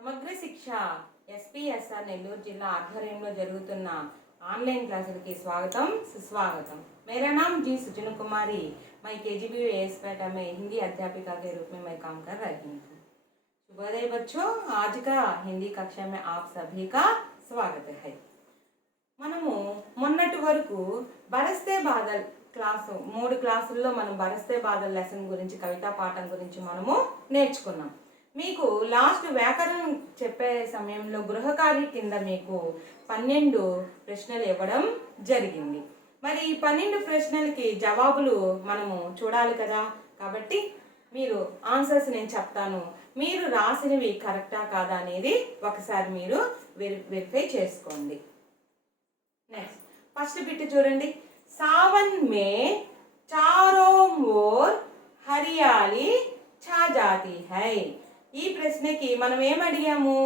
సమగ్ర శిక్ష ఎస్పీఎస్ఆర్ నెల్లూరు జిల్లా ఆధ్వర్యంలో జరుగుతున్న ఆన్లైన్ క్లాసులకి स्वागतम सुस्वागतम। मेरा नाम जी सुजन कुमारी, मैं केजीबी एएसपेटा में हिंदी अध्यापिका के रूप में मैं काम कर रही हूँ। शुभोदय बच्चों, आज का हिंदी कक्षा में आप सभी का स्वागत है। మనము మొన్నటి వరకు బరస్తే బాదల్ క్లాసు 3 క్లాసుల్లో మనం బరస్తే బాదల్ లెసన్ గురించి కవితా పాఠం గురించి మనము నేర్చుకున్నాం। మీకు లాస్ట్ వ్యాకరణం చెప్పే సమయంలో గృహకార్య కింద మీకు 12 ప్రశ్నలు ఇవ్వడం జరిగింది। మరి ఈ 12 ప్రశ్నలకి జవాబులు మనము చూడాలి కదా, కాబట్టి మీరు ఆన్సర్స్ నేను చెప్తాను, మీరు రాసినవి కరెక్టా కాదా అనేది ఒకసారి మీరు వెరిఫై చేసుకోండి। नेक्स्ट फर्स्ट बिट चूडंडी, सावन में चारों ओर हरियाली छा जाती है। ఈ ప్రశ్నకి మనం ఏం అడిగాము,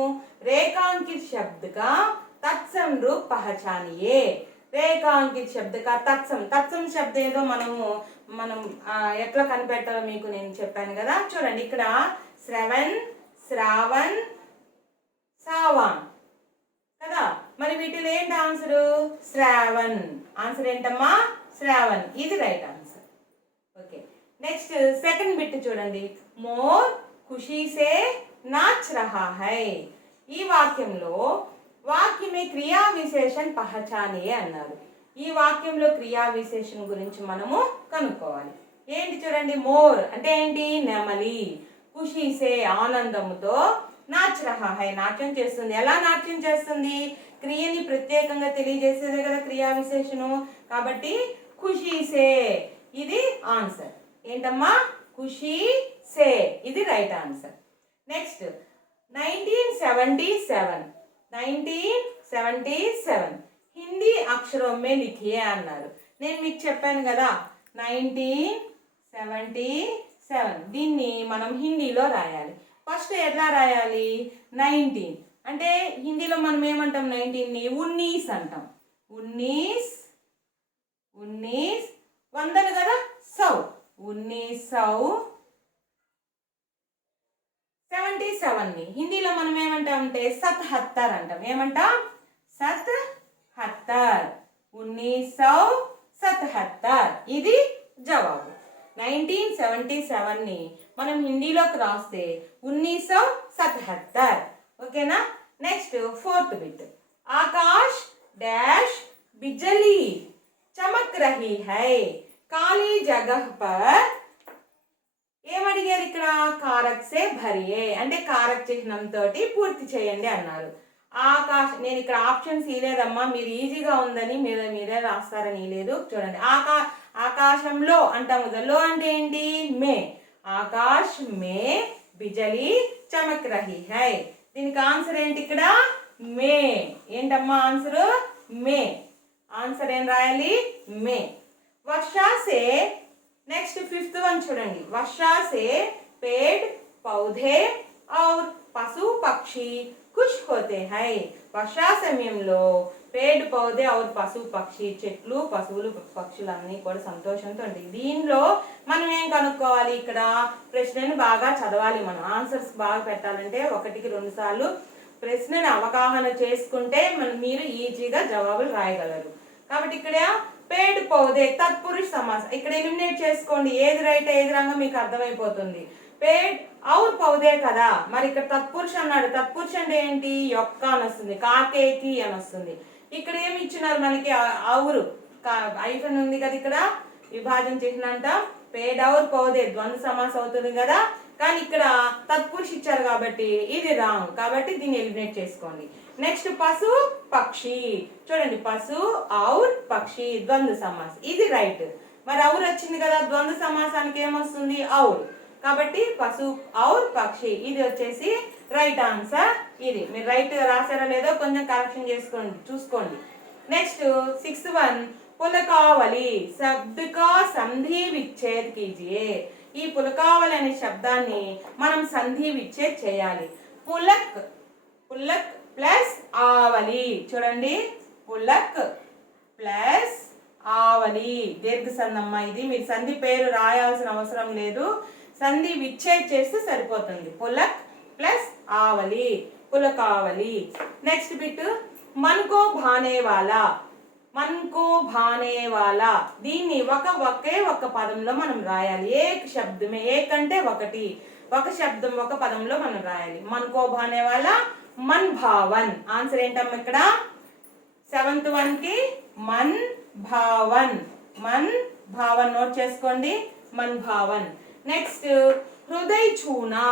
రేఖాంకిత శబ్ద का तत्सम रूप पहचानिए। రేఖాంకిత శబ్ద का तत्सम, तत्सम శబ్ద ఏదో మనం ఎట్లా కనిపెట్టాలో మీకు నేను చెప్పాను కదా। చూడండి ఇక్కడ శ్రవణ్, శ్రావణ్, సావాన్ కదా, మరి వీటిలో ఏంటి ఆన్సర్? శ్రావణ్ ఆన్సర్ ఏంటమ్మా? శ్రావణ్, ఇది right answer. Okay, next second bit చూడండి, మోర్ ఖుషీ సే నాచ్ రహా హై। ఈ వాక్యంలో వాక్యమే క్రియా విశేషణ పహచానియే అన్నారు। ఈ వాక్యంలో క్రియా విశేషణ గురించి మనము కనుక్కోవాలి। ఏంటి చూడండి, మోర్ అంటే ఏంటి? నెమలి, ఖుషీ సే ఆనందముతో, నాచ్ రహా హై నాట్యం చేస్తుంది। ఎలా నాట్యం చేస్తుంది? క్రియని ప్రత్యేకంగా తెలియజేసేదే కదా క్రియా విశేషణం, కాబట్టి ఖుషీ సే ఇది ఆన్సర్। ఏంటమ్మా? ఖుషీ సే, ఇది రైట్ ఆన్సర్। నెక్స్ట్ 1977 హిందీ అక్షరం మే లిఖియే అన్నారు। నేను మీకు చెప్పాను కదా 1977 దీన్ని మనం హిందీలో రాయాలి। ఫస్ట్ ఎట్లా రాయాలి? 19 అంటే హిందీలో మనం ఏమంటాం? 19ని 19 అంటాం। 19 వందలు కదా, 100 1977ని హిందీలో మనం ఏమంటాం అంటే 77 అంటాం। ఏమంటాం? 77, 1977 ఇది జవాబు। 1977ని మనం హిందీలోకి రాస్తే 1977, ఓకేనా। నెక్స్ట్ ఫోర్త్ బిట్, ఆకాశ్ డాష్ బిజలీ చమక్ రహీ హై, ఖాళీ జగహ్ పర్ ఏమడిగారు ఇక్కడ? కారక్ సే భరియే అంటే కారక్ చిహ్నంతో పూర్తి చేయండి అన్నారు। ఆకాశ్, నేను ఇక్కడ ఆప్షన్స్ ఇలేదమ్మా, మీరు ఈజీగా ఉందని మీరే రాస్తారని లేదు। చూడండి, ఆకాశంలో అంటాం కదా, లో అంటే ఏంటి? మే, ఆకాశ్ మే బిజలీ చమక్ రహీ హై, దీనికి ఆన్సర్ ఏంటి ఇక్కడ? మే। ఏంటమ్మా ఆన్సర్? మే, ఆన్సర్ ఏం రాయాలి? మే। వర్షా సే, నెక్స్ట్ ఫిఫ్త్ వన్ చూడండి, వర్షా సే पेड़ पौधे और పశు పక్షి ఖుష్ హోతే హై। వర్షా సమయంలో పేడ్ పౌధే और పశు పక్షి చెట్లు, పశువులు, పక్షులన్నీ కూడా సంతోషంతో ఉంటాయి। దీనిలో మనం ఏం కనుక్కోవాలి? ఇక్కడ ప్రశ్నని బాగా చదవాలి, మనం ఆన్సర్స్ బాగా పెట్టాలంటే 1కి 2 సార్లు ప్రశ్నని అవగాహన చేసుకుంటే మీరు ఈజీగా జవాబులు రాయగలరు। కాబట్టి ఇక్కడ పేడ్ పౌధే తత్పురుష సమాసం, ఇక్కడ ఎలిమినేట్ చేసుకోండి, ఏది రైట్ ఏది రాంగో మీకు అర్థమైపోతుంది। పేడ్ ఔర్ పౌధే కదా, మరి ఇక్కడ తత్పురుష అన్నాడు, తత్పురుష అంటే ఏంటి? యొక్క అని వస్తుంది, కాకేకి అని వస్తుంది। ఇక్కడ ఏమి ఇచ్చినారు మనకి? ఔరు, ఐఫన్ ఉంది కదా ఇక్కడ, విభాజన చిహ్నంట, పేడ్ ఔర్ పౌధే ద్వంద్వ సమాసం అవుతుంది కదా, కానీ ఇక్కడ తత్పురుష ఇచ్చారు కాబట్టి ఇది రాంగ్, కాబట్టి దీన్ని ఎలిమినేట్ చేసుకోండి। నెక్స్ట్ పశు పక్షి, చూడండి పశు ఔర్ పక్షి ద్వంద్వ సమాసం, ఇది రైట్। మరి ఔర్ వచ్చింది కదా, ద్వంద్వ సమాసానికి ఏమొస్తుంది? ఔర్, కాబట్టి పశు ఔర్ పక్షి ఇది వచ్చేసి రైట్ ఆన్సర్। ఇది మీరు రైట్ రాసారా లేదో కొంచెం కరెక్షన్ చేసుకోండి, చూసుకోండి। నెక్స్ట్ 6th వన్, పులకావలి శబ్ద కా సంధి విచ్ఛేద్ కీజియే। ఈ పులకావలి అనే శబ్దాన్ని మనం సంధి విచ్ఛేద్ చేయాలి। పులక్, పులక్ ప్లస్ ఆవలి, చూడండి పులక్ ప్లస్ ఆవలి దీర్ఘ సంధమ్మ, ఇది మీరు సంధి పేరు రాయాల్సిన అవసరం లేదు, సంధి విచ్ఛేద్ చేస్తే సరిపోతుంది। పులక్ ప్లస్ ఆవలి, పులకావలి. Next bit మన్కో భానేవాలా. మన్కో భానేవాలా దీన్ని ఒకే ఒక పదంలో మనం రాయాలి. ఏక్ శబ్దమే, ఏక్ అంటే ఒకటి, ఒక శబ్దం ఒక పదంలో మనం రాయాలి. మన్కో భానేవాలా మన్ భావన్. ఆన్సర్ ఏంటమ్మా ఇక్కడ 7th 1 కి మన్ భావన్. మన్ భావన్ నోట్ చేసుకోండి, మన్ భావన్. నెక్స్ట్ హృదయ్ छूना.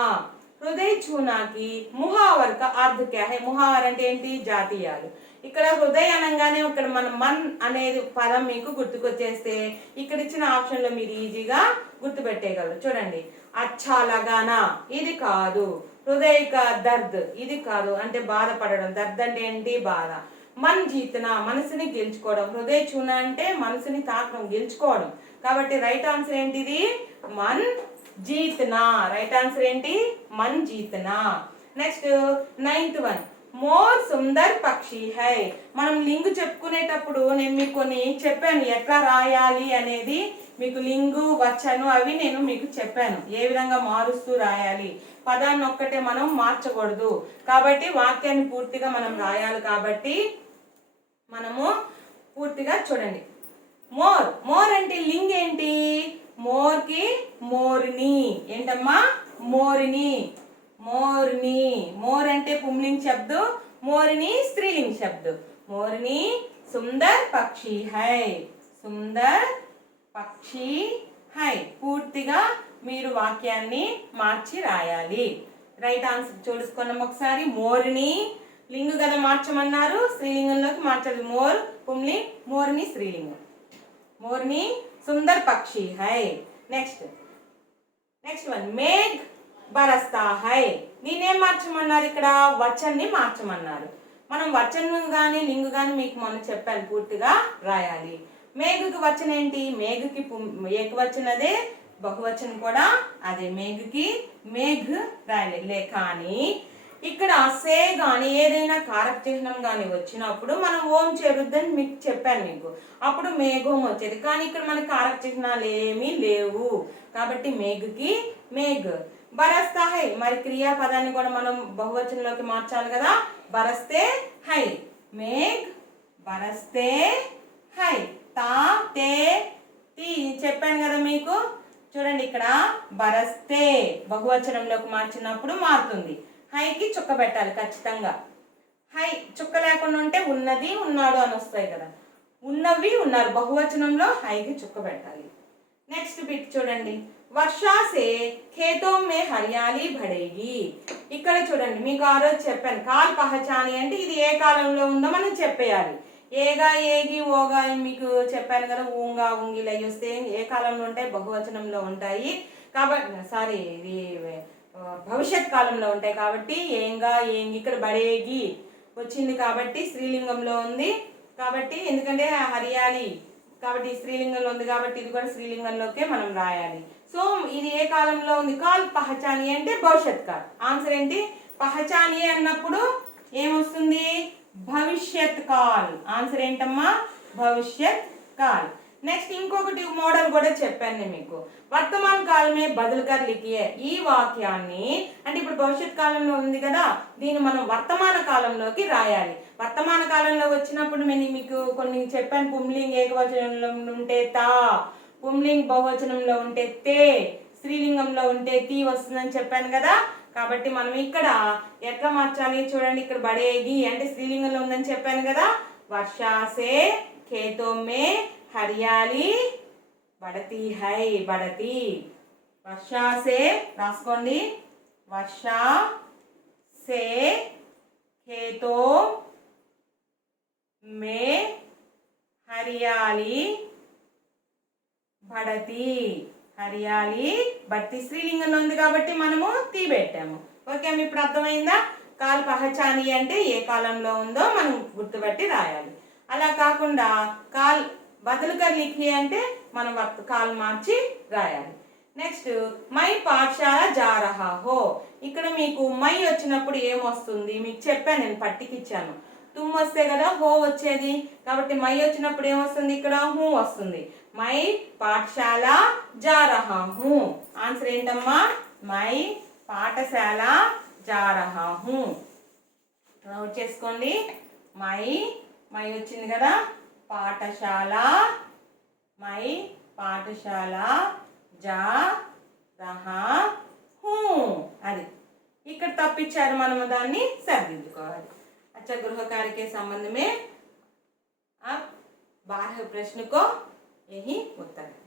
హృదయ్ छूनाకి ముహావర్ కా అర్థ క్యా హై. ముహావర్ అంటే ఏంటి? జాతీయాలు. ఇక్కడ హృదయ అనగానే ఇక్కడ మనం మన్ అనేది పదం మీకు గుర్తుకొచ్చేస్తే ఇక్కడ ఇచ్చిన ఆప్షన్లో మీరు ఈజీగా గుర్తుపెట్టేయగలరు. చూడండి, అచ్చా లగానా ఇది కాదు, హృదయ కా దర్ద్ ఇది కాదు, అంటే బాధపడడం. దర్ద్ అంటే ఏంటి? బాధ. మన్ జీతనా మనసుని గెలుచుకోవడం. హృదయ చూనా అంటే మనసుని తాకడం, గెలుచుకోవడం. కాబట్టి రైట్ ఆన్సర్ ఏంటిది? మన్ జీతనా. రైట్ ఆన్సర్ ఏంటి? Mann జీతనా. Next 9th 1 more Sundar పక్షి హై. మనం లింగు చెప్పుకునేటప్పుడు నేను మీకు కొన్ని చెప్పాను ఎట్లా రాయాలి అనేది. మీకు లింగు వచ్చను అవి నేను మీకు చెప్పాను, ఏ విధంగా మారుస్తూ రాయాలి. పదాన్ని ఒక్కటే మనం మార్చకూడదు. కాబట్టి వాక్యాన్ని పూర్తిగా మనం రాయాలి. కాబట్టి మనము పూర్తిగా చూడండి. మోర్, మోర్ అంటే లింగ్ ఏంటి? మోర్కి మోర్ని. ఏంటమ్మా? మోర్ని. మోర్ని. మోర్ అంటే పుంలింగ్ శబ్द, మోర్ని స్త్రీలింగ్ శబ్द. మోర్ని సుందర్ పక్షి హై. సుందర్ పక్షి హై. పూర్తిగా మీరు వాక్యాన్ని మార్చి రాయాలి. రైట్ ఆన్సర్ చూసుకున్నాం ఒకసారి. మోర్ని లింగు కదా మార్చమన్నారు, స్త్రీలింగంలోకి మార్చాలి. మోర్ పుంలింగ్, మోర్ని స్త్రీలింగం. మోర్ని సుందర్ పక్షి హై. నెక్స్ట్ 1 మేఘ్ బరస్తా హై. నేనేం మార్చమన్నారు ఇక్కడ? వచన్ని మార్చమన్నారు. మనం వచనం కానీ లింగు కానీ మీకు మొన్న చెప్పాను, పూర్తిగా రాయాలి. మేఘకి వచనం ఏంటి? మేఘకి ఏకవచనదే, బహువచనం కూడా అదే. మేఘకి మేఘ్ రాయాలి. కానీ ఇక్కడ సే కానీ ఏదైనా కారక చిహ్నం కానీ వచ్చినప్పుడు మనం ఓం చేరుద్దని మీకు చెప్పాను మీకు. అప్పుడు మేఘం వచ్చేది. కానీ ఇక్కడ మనకి కారక చిహ్నాలు ఏమీ లేవు. కాబట్టి మేఘకి మేఘ్. బరస్తా హై మరి క్రియాపదాన్ని కూడా మనం బహువచనంలోకి మార్చాలి కదా. బరస్తే హై. మేఘ్ బరస్తే హై. తా తే తి చెప్పాను కదా మీకు. చూడండి, ఇక్కడ బరస్తే బహువచనంలోకి మార్చినప్పుడు మారుతుంది. హైకి చుక్క పెట్టాలి ఖచ్చితంగా. హై చుక్క లేకుండా ఉంటే ఉన్నది ఉన్నాడు అని వస్తాయి కదా. ఉన్నవి ఉన్నారు బహువచనంలో హైకి చుక్క పెట్టాలి. నెక్స్ట్ బిట్ చూడండి. వర్షా సే ఖేతో మే హరియాలి బడేగి. ఇక్కడ చూడండి, మీకు ఆ రోజు చెప్పాను కాల్ పహచాని అంటే ఇది ఏ కాలంలో ఉందో మనం చెప్పేయాలి. ఏగా ఏగి ఓగా మీకు చెప్పాను కదా. ఊంగా ఉంగిలు అవి వస్తే ఏ కాలంలో ఉంటాయి? బహువచనంలో ఉంటాయి. కాబట్టి ఇది భవిష్యత్ కాలంలో ఉంటాయి. కాబట్టి ఏంగా ఏంగి ఇక్కడ బడేగి వచ్చింది కాబట్టి స్త్రీలింగంలో ఉంది. కాబట్టి ఎందుకంటే హరియాలి కాబట్టి స్త్రీలింగంలో ఉంది కాబట్టి ఇది కూడా స్త్రీలింగంలోకే మనం రాయాలి. సో ఇది ఏ కాలంలో ఉంది? కాల్ పహచాని అంటే భవిష్యత్ కాల్. ఆన్సర్ ఏంటి? పహచాని అన్నప్పుడు ఏమొస్తుంది? భవిష్యత్ కాల్. ఆన్సర్ ఏంటమ్మా? భవిష్యత్ కాల్. నెక్స్ట్ ఇంకొకటి మోడల్ కూడా చెప్పాను నేను మీకు. వర్తమాన కాలమే బదులుకర్ లిఖియే. ఈ వాక్యాన్ని అంటే ఇప్పుడు భవిష్యత్ కాలంలో ఉంది కదా, దీన్ని మనం వర్తమాన కాలంలోకి రాయాలి. వర్తమాన కాలంలో వచ్చినప్పుడు నేను మీకు కొన్ని చెప్పాను. పుంలింగ్ ఏకవచనంలో ఉంటే తా, పుంలింగ్ బహువచనంలో ఉంటే తే, స్త్రీలింగంలో ఉంటే తీ వస్తుందని చెప్పాను కదా. కాబట్టి మనం ఇక్కడ ఎట్లా మార్చాలి చూడండి. ఇక్కడ బడేగి అంటే స్త్రీలింగంలో ఉందని చెప్పాను కదా. వర్షాసే ఖేతో మే హరియాలి బడతి హై. బడతి. వర్షా సే రాసుకోండి. వర్షా సే ఖేతో మే హరియాలి బడతి. హరియాలి బట్టి స్త్రీలింగంలో ఉంది కాబట్టి మనము తీ పెట్టాము. ఓకే, ఇప్పుడు అర్థమైందా? కాల్ పహచాని అంటే ఏ కాలంలో ఉందో మనం గుర్తుపట్టి రాయాలి. అలా కాకుండా కాల్ బదులుకర్ లిఖి అంటే మనం కాల్ మార్చి రాయాలి. నెక్స్ట్ మై పాఠశాల జా రహా హో. ఇక్కడ మీకు మై వచ్చినప్పుడు ఏమొస్తుంది మీకు చెప్పాను, నేను పట్టికిచ్చాను. తుమ్ వస్తే కదా హో వచ్చేది. కాబట్టి మై వచ్చినప్పుడు ఏమొస్తుంది? ఇక్కడ హూ వస్తుంది. మై పాఠశాల జా రహా హూ. ఆన్సర్ ఏంటమ్మా? మై పాఠశాల జా రహా హూ. నోట్ చేసుకోండి. మై మై వచ్చింది కదా, పాఠశాల, మై పాఠశాల, జా రహా హూ, అది ఇక్కడ తప్పించారు, మనము దాన్ని సరిదిద్దుకోవాలి. अच्छा गृह कार्य के संबंध में अब 12 प्रश्न को यही उत्तर है.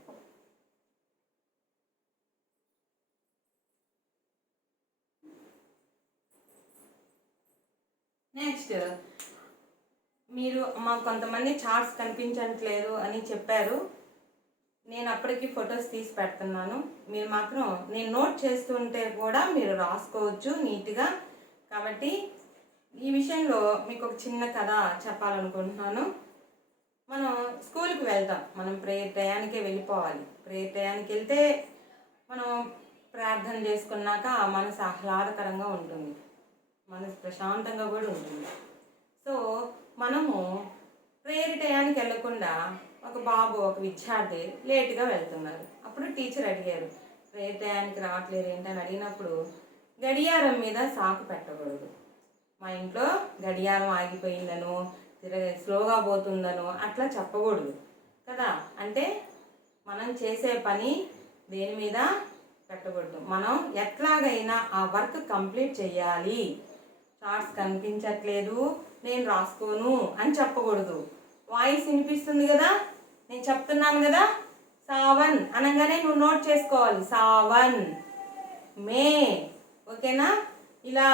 నెక్స్ట్ మీరు మాకు కొంతమంది చార్ట్స్ కనిపించట్లేదు అని చెప్పారు. నేను అప్పటికి ఫొటోస్ తీసి పెడుతున్నాను. మీరు మాత్రం నేను నోట్ చేస్తుంటే కూడా మీరు రాసుకోవచ్చు నీట్గా. కాబట్టి ఈ విషయంలో మీకు ఒక చిన్న కథ చెప్పాలనుకుంటున్నాను. మనం స్కూల్కి వెళ్తాం, మనం ప్రేయర్ టయానికే వెళ్ళిపోవాలి. ప్రేయర్ టయానికి వెళ్తే మనం ప్రార్థన చేసుకున్నాక మనసు ఆహ్లాదకరంగా ఉంటుంది, మనసు ప్రశాంతంగా కూడా ఉంటుంది. సో మనము ప్రేయర్ టయానికి వెళ్ళకుండా ఒక విద్యార్థి లేట్గా వెళ్తున్నారు. అప్పుడు టీచర్ అడిగారు, ప్రేయర్ టయానికి రావట్లేదు ఏంటని అడిగినప్పుడు గడియారం మీద సాకు పెట్టకూడదు. మా ఇంట్లో గడియారం ఆగిపోయిందనో స్లోగా పోతుందనో అట్లా చెప్పకూడదు కదా. అంటే మనం చేసే పని దేని మీద పెట్టకూడదు, మనం ఎట్లాగైనా ఆ వర్క్ కంప్లీట్ చేయాలి. చార్ట్స్ కనిపించట్లేదు నేను రాసుకోను అని చెప్పకూడదు. వాయిస్ వినిపిస్తుంది కదా, నేను చెప్తున్నాను కదా, సావన్ అనగానే నువ్వు నోట్ చేసుకోవాలి, సావన్ మే. ఓకేనా? ఇలా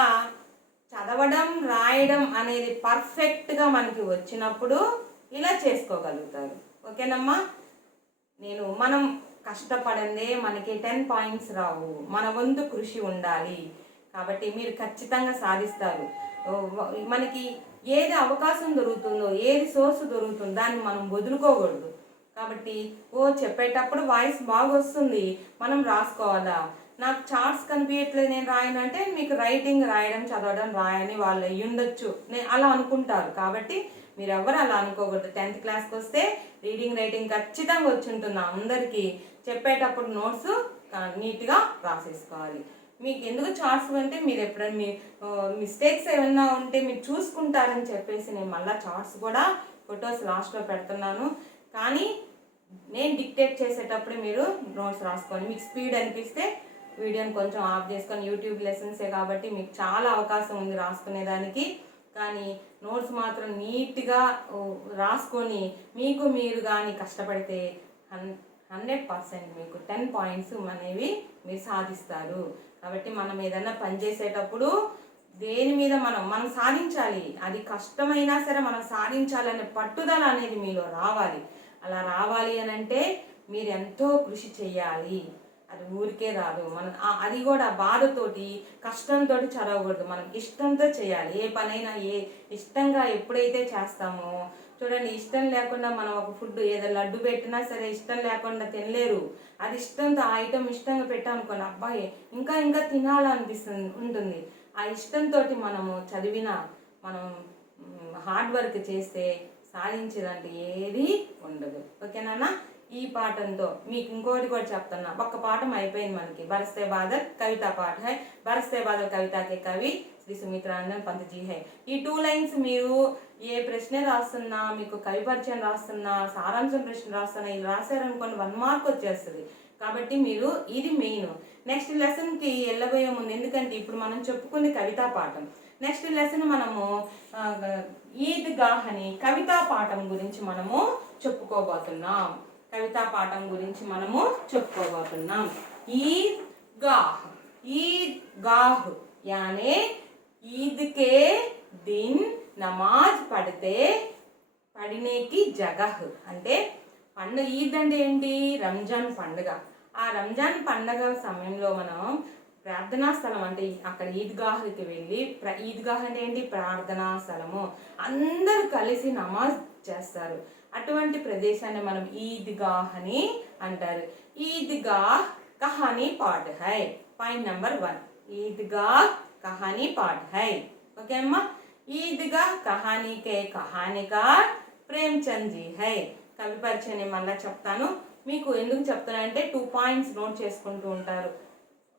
చదవడం రాయడం అనేది పర్ఫెక్ట్గా మనకి వచ్చినప్పుడు ఇలా చేసుకోగలుగుతారు. ఓకేనమ్మా? మనం కష్టపడందే మనకి 10 పాయింట్స్ రావు, మన వంతు కృషి ఉండాలి. కాబట్టి మీరు ఖచ్చితంగా సాధిస్తారు. మనకి ఏది అవకాశం దొరుకుతుందో, ఏది సోర్స్ దొరుకుతుందో దాన్ని మనం వదులుకోకూడదు. కాబట్టి చెప్పేటప్పుడు వాయిస్ బాగా వస్తుంది, మనం రాసుకోవాలా. నాకు చార్ట్స్ కనిపించట్లేదు నేను రాయను అంటే మీకు రైటింగ్ రాయడం చదవడం రాయని వాళ్ళు అయ్యి ఉండొచ్చు, నేను అలా అనుకుంటారు. కాబట్టి మీరు ఎవరు అలా అనుకోకూడదు. 10th క్లాస్కి వస్తే రీడింగ్ రైటింగ్ ఖచ్చితంగా వచ్చి ఉంటుంది అందరికీ. చెప్పేటప్పుడు నోట్స్ నీట్గా రాసేసుకోవాలి. మీకు ఎందుకు చార్ట్స్ అంటే మీరు ఎప్పుడైనా మీ మిస్టేక్స్ ఏమైనా ఉంటే మీరు చూసుకుంటారని చెప్పేసి నేను మళ్ళీ చార్ట్స్ కూడా ఫొటోస్ లాస్ట్లో పెడుతున్నాను. కానీ నేను డిక్టేట్ చేసేటప్పుడు మీరు నోట్స్ రాసుకోండి. మీకు స్పీడ్ అనిపిస్తే వీడియోని కొంచెం ఆఫ్ చేసుకొని, యూట్యూబ్ లెసన్సే కాబట్టి మీకు చాలా అవకాశం ఉంది రాసుకునేదానికి. కానీ నోట్స్ మాత్రం నీట్గా రాసుకొని మీకు మీరు కానీ కష్టపడితే 100% మీకు 10 పాయింట్స్ అనేవి మీరు సాధిస్తారు. కాబట్టి మనం ఏదన్నా పని చేసేటప్పుడు దేని మీద మనం సాధించాలి. అది కష్టమైనా సరే మనం సాధించాలనే పట్టుదల అనేది మీలో రావాలి. అలా రావాలి అని అంటే మీరు ఎంతో కృషి చేయాలి. అది ఊరికే రాదు. అది కూడా బాధతోటి కష్టంతో చదవకూడదు, మనం ఇష్టంతో చేయాలి. ఏ పనైనా ఇష్టంగా ఎప్పుడైతే చేస్తామో, చూడండి, ఇష్టం లేకుండా మనం ఒక ఫుడ్ ఏదో లడ్డు పెట్టినా సరే ఇష్టం లేకుండా తినలేరు. అది ఇష్టంతో ఆ ఐటమ్ ఇష్టంగా పెట్టామనుకోండి, అబ్బాయి ఇంకా ఇంకా తినాలనిపిస్తుంది ఉంటుంది. ఆ ఇష్టంతో మనము చదివిన మనం హార్డ్ వర్క్ చేస్తే సాధించేదంటే ఏది ఉండదు. ఓకేనా? ఈ పాఠంతో మీకు ఇంకోటి కూడా చెప్తున్నా. ఒక పాఠం అయిపోయింది మనకి. బరస్తే బాదల్ కవితా పాఠ హై. బరస్తే బాదల్ కవితాకే కవి శ్రీ సుమిత్రానందన్ పంత్ జీ హై. ఈ 2 లైన్స్ మీరు ఏ ప్రశ్న రాస్తున్నా, మీకు కవి పరిచయం రాస్తున్నా, సారాంశం ప్రశ్న రాస్తున్నా, ఇది రాశారనుకోండి 1 మార్క్ వచ్చేస్తుంది. కాబట్టి మీరు ఇది మెయిన్. నెక్స్ట్ లెసన్కి వెళ్ళబోయే ముందు, ఎందుకంటే ఇప్పుడు మనం చెప్పుకుంది కవితా పాఠం. నెక్స్ట్ లెసన్ మనము ఈద్గాహ్ అని కవితా పాఠం గురించి మనము చెప్పుకోబోతున్నాం. కవితా పాఠం గురించి మనము చెప్పుకోబోతున్నాం. ఈద్గాహ్, ఈద్గాహ్ యానే ఈద్ కే దిన్ నమాజ్ పడినేకి జగహ్. అంటే పండుగ. ఈద్ అంటే ఏంటి? రంజాన్ పండుగ. ఆ రంజాన్ పండుగ సమయంలో మనం ప్రార్థనా స్థలం, అంటే అక్కడ ఈద్గాహ్కి వెళ్ళి, ఈద్గాహ్ అంటే ఏంటి? ప్రార్థనా స్థలము. అందరూ కలిసి నమాజ్ చేస్తారు. అటువంటి ప్రదేశాన్ని మనం ఈద్గాహ్ అని అంటారు. ఈద్గాహ్ కహానీ పాఠ్ హై. పాయింట్ నెంబర్ 1, ఈద్గాహ్ కహానీ పాఠ్ హై. ఓకే అమ్మా? ఈద్గాహ్ కహానీ కే కహానీకార్ ప్రేమ్చంద్ జీ హై. కవి పరిచయం మళ్ళీ చెప్తాను. మీకు ఎందుకు చెప్తానంటే 2 పాయింట్స్ నోట్ చేసుకుంటూ ఉంటారు.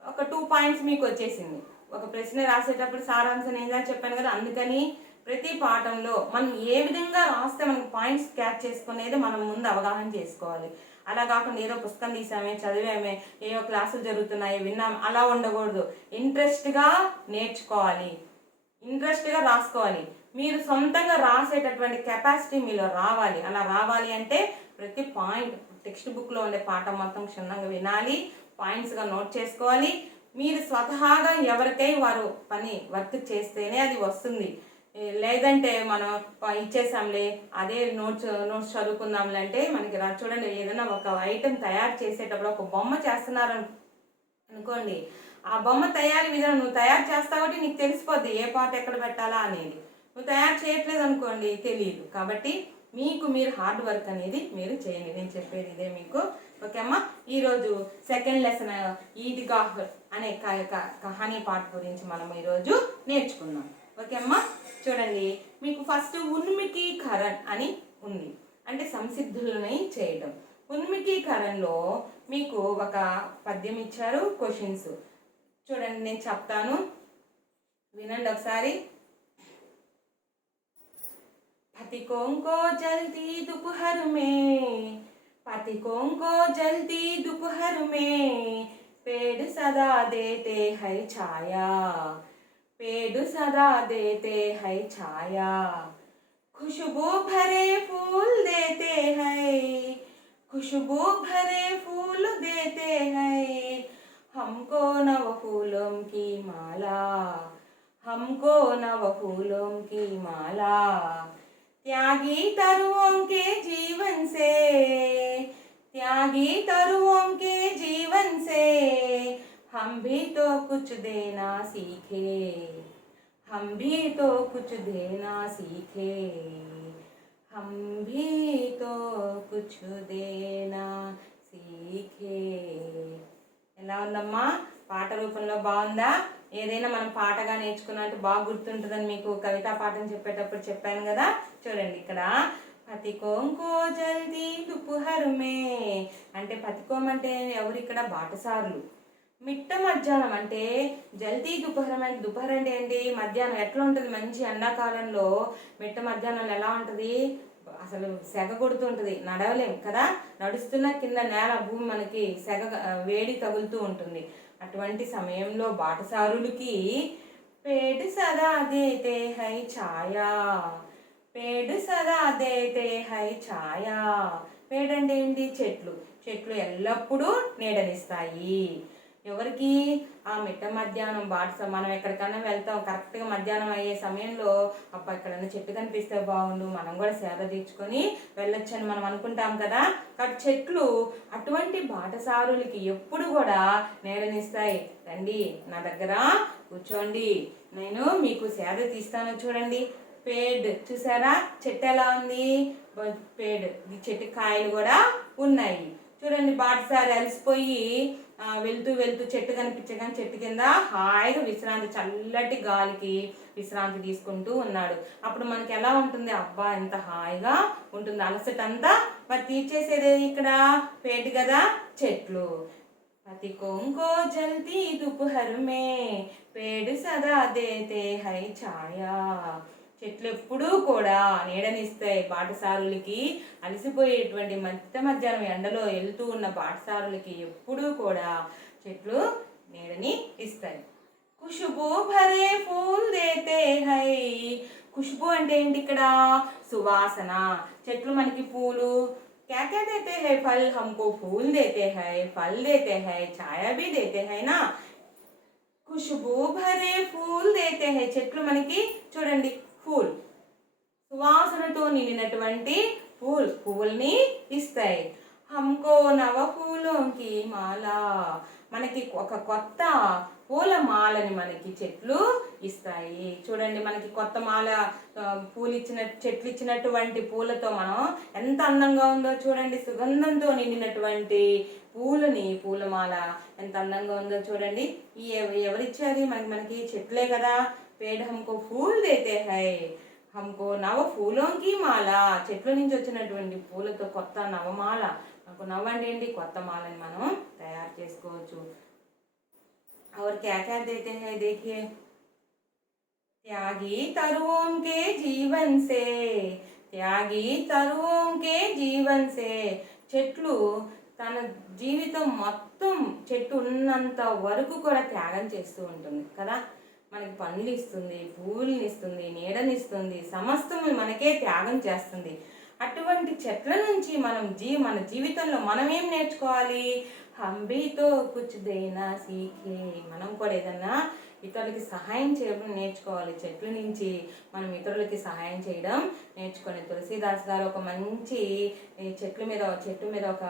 ఒక 2 పాయింట్స్ మీకు వచ్చేసింది. ఒక ప్రశ్న రాసేటప్పుడు సారాంశం ఏంటో చెప్పాను కదా, అందుకని ప్రతి పాఠంలో మనం ఏ విధంగా రాస్తే మనకు పాయింట్స్ క్యాచ్ చేసుకునేది మనం ముందు అవగాహన చేసుకోవాలి. అలా కాకుండా ఏదో పుస్తకం తీసామే, చదివామే, ఏవో క్లాసులు జరుగుతున్నాయి విన్నాం, అలా ఉండకూడదు. ఇంట్రెస్ట్గా నేర్చుకోవాలి, ఇంట్రెస్ట్గా రాసుకోవాలి. మీరు సొంతంగా రాసేటటువంటి కెపాసిటీ మీలో రావాలి. అలా రావాలి అంటే ప్రతి పాయింట్ టెక్స్ట్ బుక్లో ఉండే పాఠం మొత్తం క్షుణ్ణంగా వినాలి, పాయింట్స్గా నోట్ చేసుకోవాలి. మీరు స్వతహాగా ఎవరికై వారు వర్క్ చేస్తేనే అది వస్తుంది. లేదంటే మనం ఇచ్చేసాంలే అదే నోట్స్ చదువుకుందాంలే అంటే మనకి చూడండి, ఏదైనా ఒక ఐటెం తయారు చేసేటప్పుడు ఒక బొమ్మ చేస్తున్నారు అనుకోండి, ఆ బొమ్మ తయారీ విధానం నువ్వు తయారు చేస్తావు కాబట్టి నీకు తెలిసిపోద్ది ఏ పార్ట్ ఎక్కడ పెట్టాలా అనేది. నువ్వు తయారు చేయట్లేదు అనుకోండి, తెలియదు. కాబట్టి మీరు హార్డ్ వర్క్ అనేది మీరు చేయండి. నేను చెప్పేది ఇదే మీకు. ఓకే అమ్మా, ఈరోజు సెకండ్ లెసన్ ఈద్గాహ్ అనే కహానీ పార్ట్ గురించి మనం ఈరోజు నేర్చుకుందాం. ఓకే అమ్మా, చూడండి, మీకు ఫస్ట్ ఉన్మికీకరణ్ అని ఉంది, అంటే సంసిద్ధులని చేయటం. ఉన్మికీకరణలో మీకు ఒక పద్యం ఇచ్చారు, క్వశ్చన్స్ చూడండి, నేను చెప్తాను వినండి ఒకసారి. पथिकों को जलती दोपहर में, पथिकों को जलती दोपहर में, पेड़ सदा देते हैं छाया, पेड़ सदा देते हैं छाया, खुशबू भरे फूल देते हैं, खुशबू भरे फूल देते हैं, हमको नव फूलों की माला, हमको नव फूलों की माला, त्यागी तरुओं के जीवन से, त्यागी तरुओं के जीवन से, हम भी तो कुछ देना सीखे, हम भी तो कुछ देना सीखे, हम भी तो कुछ देना सीखे. ఎలా ఉందమ్మా? పాట రూపంలో బాగుందా? ఏదైనా మనం పాటగా నేర్చుకున్నట్టు బాగా గుర్తుంటుందని మీకు కవితా పాఠం చెప్పేటప్పుడు చెప్పాను కదా. చూడండి ఇక్కడ, పతికోం కో జల్దీ దుపుహర్ మే అంటే పతికోం అంటే ఎవరు ఇక్కడ? బాటసారులు. మిట్ట మధ్యాహ్నం అంటే జల్దీ దుపహరం అంటే దుపహర్ అంటే ఏంటి? మధ్యాహ్నం. ఎట్లా ఉంటుంది? మంచి ఎండాకాలంలో మిట్ట మధ్యాహ్నంలో ఎలా ఉంటుంది? అసలు సెగ కొడుతూ ఉంటుంది, నడవలేం కదా. నడుస్తున్న కింద నేల భూమి మనకి వేడి తగులుతూ ఉంటుంది. అటువంటి సమయంలో బాటసారులకి पेड़ सदा देते है छाया, पेड़ सदा देते है छाया. పేడ అంటే ఏంటి? చెట్లు. చెట్లు ఎల్లప్పుడూ నీడనిస్తాయి. ఎవరికి? ఆ మిట్ట మధ్యాహ్నం మనం ఎక్కడికన్నా వెళ్తాం, కరెక్ట్గా మధ్యాహ్నం అయ్యే సమయంలో అబ్బా ఎక్కడన్నా చెట్టు కనిపిస్తే బాగుండు, మనం కూడా సేద తీర్చుకొని వెళ్ళొచ్చని మనం అనుకుంటాం కదా. కాబట్టి చెట్లు అటువంటి బాటసారులకి ఎప్పుడు కూడా నీడనిస్తాయి. రండి నా దగ్గర కూర్చోండి, నేను మీకు సేద తీస్తాను. చూడండి, పేడ్ చూసారా? చెట్టు ఎలా ఉంది? పేడ్. ఈ చెట్టు కాయలు కూడా ఉన్నాయి. చూడండి, బాటసారి అలసిపోయి వెళ్తూ వెళ్తూ చెట్టు కనిపించగానే చెట్టు కింద హాయిగా విశ్రాంతి, చల్లటి గాలికి విశ్రాంతి తీసుకుంటూ ఉన్నాడు. అప్పుడు మనకి ఎలా ఉంటుంది? అబ్బా ఎంత హాయిగా ఉంటుంది. అలసటంతా మరి తీర్చేసేది ఇక్కడ పేట కదా, చెట్లు. पथिकों को जलती दोपहर में, पेड़ सदा देते हैं छाया. చెట్లు ఎప్పుడూ కూడా నీడనిస్తాయి బాటసారులకి. అలసిపోయేటువంటి మధ్యాహ్నం ఎండలో వెళ్తూ ఉన్న బాటసారులకి ఎప్పుడూ కూడా చెట్లు నీడని ఇస్తాయి. ఖుష్బూ భరే ఫూల్ దేతే హై. ఖుష్బూ అంటే ఏంటి ఇక్కడ? సువాసన. చెట్లు మనకి పూలు क्या क्या देते हैं? फल. हमको फूल देते हैं, फल देते हैं, छाया भी देते हैं ना. खुशबू भरे फूल देते हैं. చెట్లు మనకి చూడండి ఫూల్, సువాసనతో నిండినటువంటి పువ్వుల్ని ఇస్తాయి. హమ్కో నవ ఫూలోంకి మాల. మనకి ఒక కొత్త పూల మాలని మనకి చెట్లు ఇస్తాయి. చూడండి, మనకి కొత్త మాల చెట్లు ఇచ్చినటువంటి పూలతో మనం ఎంత అందంగా ఉందో చూడండి. సుగంధంతో నిండినటువంటి పూలమాల ఎంత అందంగా ఉందో చూడండి. ఎవరిచ్చారు? మనకి చెట్లే కదా. పేడ హమ్కో ఫూల్ దేతే హై, హమ్కో నవ ఫూలోంకి మాల. చెట్ల నుంచి వచ్చినటువంటి పూలతో కొత్త నవమాల. నవ్వు అంటే ఏంటి? కొత్త మాలని మనం తయారు చేసుకోవచ్చు. और क्या क्या देते हैं देखिए, त्यागी तरुओं के जीवन से, त्यागी तरुओं के జీవన్ సే, చెట్లు తన జీవితం మొత్తం చెట్టు ఉన్నంత వరకు కూడా త్యాగం చేస్తూ ఉంటుంది కదా. మనకి పండ్లు ఇస్తుంది, పువ్వుల్ని ఇస్తుంది, నీడనిస్తుంది, సమస్తం మనకే త్యాగం చేస్తుంది. అటువంటి చెట్ల నుంచి మన జీవితంలో మనం ఏం నేర్చుకోవాలి? హంబీతో కుచ్ దేనా సీఖే, మనం కూడా ఏదన్నా ఇతరులకి సహాయం చేయడం నేర్చుకోవాలి. చెట్ల నుంచి మనం ఇతరులకి సహాయం చేయడం నేర్చుకొని, తులసీదాస్ గారు ఒక మంచి చెట్టు మీద ఒక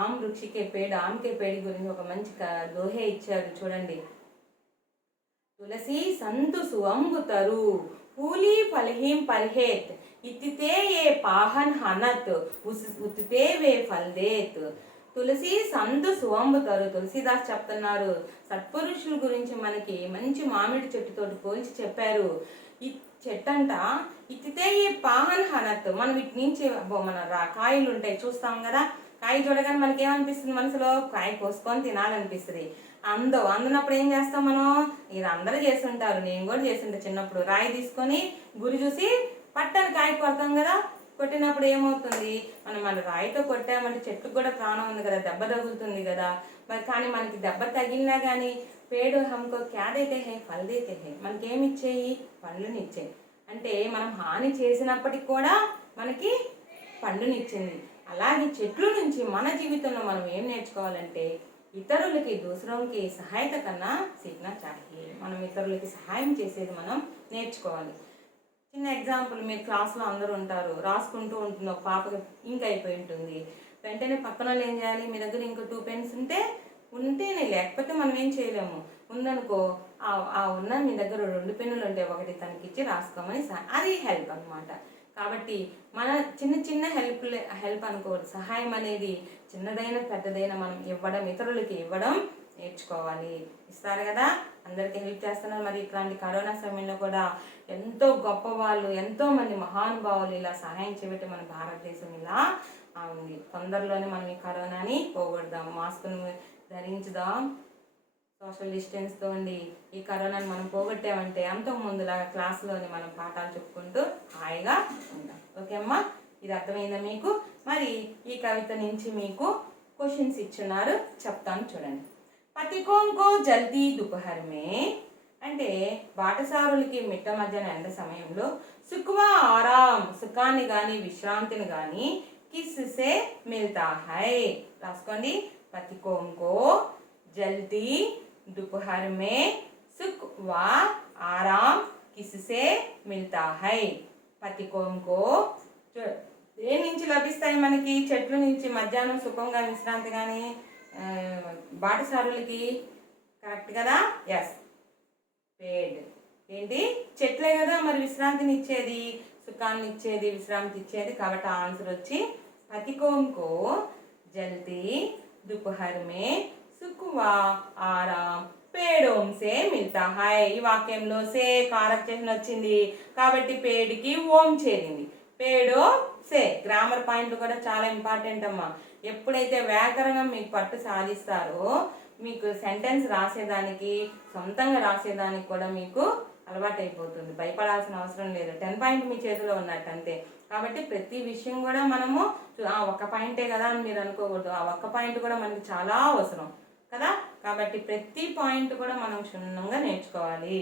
ఆమ్ వృక్షికే పేడ ఆమ్కే పేడి గురించి ఒక మంచి దోహే ఇచ్చారు చూడండి. తులసి సంతు సువంబు తరు, फूली फलहीम परहेत, इतिते ये पाहन हनत, उतिते वे फल देत. తులసి సంతు సువంబుతారు. తులసిదాస్ చెప్తున్నారు, సత్పురుషుల గురించి మనకి మంచి మామిడి చెట్టుతోటి పోల్చి చెప్పారు. ఈ చెట్టంట ఇతితే ఏ పాహన్ హనత్, మనం వీటి నుంచి మన కాయలు ఉంటాయి చూస్తాం కదా, కాయ చూడగానే మనకి ఏమనిపిస్తుంది? మనసులో కాయ కోసుకొని తినాలనిపిస్తుంది. అందునప్పుడు ఏం చేస్తాం మనం? ఇది అందరూ చేస్తుంటారు, నేను కూడా చేస్తుంటా. చిన్నప్పుడు రాయి తీసుకొని గురి చూసి పట్టని కాయ కొడతాం కదా, కొట్టినప్పుడు ఏమవుతుంది? మన రాయితో కొట్టామంటే చెట్టుకు కూడా ప్రాణం ఉంది కదా, దెబ్బ తగులుతుంది కదా. మరి కానీ మనకి దెబ్బ తగిలినా కానీ పేడు హమ్కో క్యా దేతే హై, ఫల్ దేతే హై, మనకేమి ఇచ్చేయి? పండ్లను ఇచ్చేయి. అంటే మనం హాని చేసినప్పటికి కూడా మనకి పండునిచ్చింది. అలాగే చెట్ల నుంచి మన జీవితంలో మనం ఏం నేర్చుకోవాలంటే, ఇతరులకి దూసరంకి సహాయత కన్నా సీఖనా చాహియే, మనం ఇతరులకి సహాయం చేసేది మనం నేర్చుకోవాలి. చిన్న ఎగ్జాంపుల్, మీరు క్లాస్లో అందరూ ఉంటారు, రాసుకుంటూ ఉంటుంది, ఒక పాపకి ఇంక్ అయిపోయి ఉంటుంది. వెంటనే పక్కన వాళ్ళు ఏం చేయాలి? మీ దగ్గర ఇంకో 2 పెన్స్ ఉంటేనే, లేకపోతే మనం ఏం చేయలేము. ఉందనుకో, ఉన్న మీ దగ్గర 2 పెన్నులు ఉంటే ఒకటి తనకిచ్చి రాసుకోమని, అది హెల్ప్ అనమాట. కాబట్టి మన చిన్న హెల్ప్ అనుకోవద్దు. సహాయం అనేది చిన్నదైనా పెద్దదైనా మనం ఇతరులకి ఇవ్వడం నేర్చుకోవాలి. ఇస్తారు కదా, అందరికీ హెల్ప్ చేస్తున్నారు. మరి ఇట్లాంటి కరోనా సమయంలో కూడా ఎంతో గొప్ప వాళ్ళు, ఎంతోమంది మహానుభావులు ఇలా సహాయం చేయబట్టి మన భారతదేశం ఇలా ఉంది. తొందరలోనే మనం ఈ కరోనాని పోగొడదాం, మాస్కును ధరించుదాం, సోషల్ డిస్టెన్స్తో ఉండి ఈ కరోనాని మనం పోగొట్టామంటే అంతకుముందులాగా క్లాసులోని మనం పాఠాలు చెప్పుకుంటూ హాయిగా ఉందాం. ఓకే అమ్మా, ఇది అర్థమైందా మీకు? మరి ఈ కవిత నుంచి మీకు క్వశ్చన్స్ ఇచ్చున్నారు, చెప్తాను చూడండి. పతికోంకో జల్దీ దుపహర్ మే, అంటే బాటసారులకి మిట్ట మధ్యాహ్నం ఎండ సమయంలో, సుఖ్వా ఆరాం, సుఖాన్ని కానీ విశ్రాంతిని కానీ కిస్సే మిల్తా హై, రాసుకోండి. పతికోంకో జల్దీ दोपहर में सुख व आराम किससे मिलता है? పతికోంకో దేని నుంచి లభిస్తాయి మనకి? చెట్ల నుంచి మధ్యాహ్నం సుఖంగా విశ్రాంతి కానీ బాటసారులకి. కరెక్ట్ కదా? ఎస్, పేడ్. ఏంటి? చెట్లే కదా మరి విశ్రాంతిని ఇచ్చేది, సుఖాన్ని ఇచ్చేది, విశ్రాంతి ఇచ్చేది. కాబట్టి ఆన్సర్ వచ్చి పతికోంకో జల్దీ दोपहर में సుఖ్ వ ఆరాం పేడోం సే మిల్తా హై. ఈ వాక్యంలో సే కారక చిహ్నం వచ్చింది కాబట్టి పేడికి ఓం చేరింది. పేడో సే. గ్రామర్ పాయింట్లు కూడా చాలా ఇంపార్టెంట్ అమ్మా. ఎప్పుడైతే వ్యాకరణం మీకు పట్టు సాధిస్తారో మీకు సెంటెన్స్ రాసేదానికి, సొంతంగా రాసేదానికి కూడా మీకు అలవాటు అయిపోతుంది. భయపడాల్సిన అవసరం లేదు. 10 పాయింట్ మీ చేతిలో ఉన్నట్టు అంతే. కాబట్టి ప్రతి విషయం కూడా మనము ఒక్క పాయింటే కదా అని మీరు అనుకోకూడదు. ఆ ఒక్క పాయింట్ కూడా మనకి చాలా అవసరం కదా. కాబట్టి ప్రతి పాయింట్ కూడా మనం క్షుణ్ణంగా నేర్చుకోవాలి.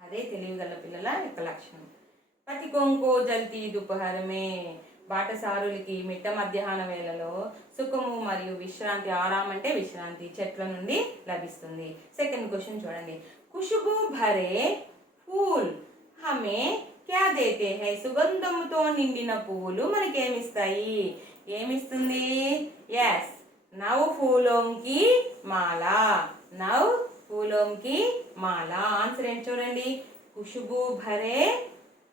అదే తెలివిగల పిల్లల యొక్క లక్షణం. పతికోంకో జల్దీ దుపహర్ మే, బాటసారులకి మిట్ట మధ్యాహ్న వేళలో సుఖము మరియు విశ్రాంతి, ఆరాం అంటే విశ్రాంతి, చెట్ల నుండి లభిస్తుంది. సెకండ్ క్వశ్చన్ చూడండి. ఖుష్బూ భరే ఫూల్ హమే క్యా దేతే హై? సుగంధంతో నిండిన పువ్వులు మనకేమిస్తాయి? ఏమిస్తుంది? ఎస్, నవ్ ఫూలోంకి మాలా. నవ్ ఫూలోంకి మాలా. ఆన్సర్ ఏంటి చూడండి. ఖుష్బూ భరే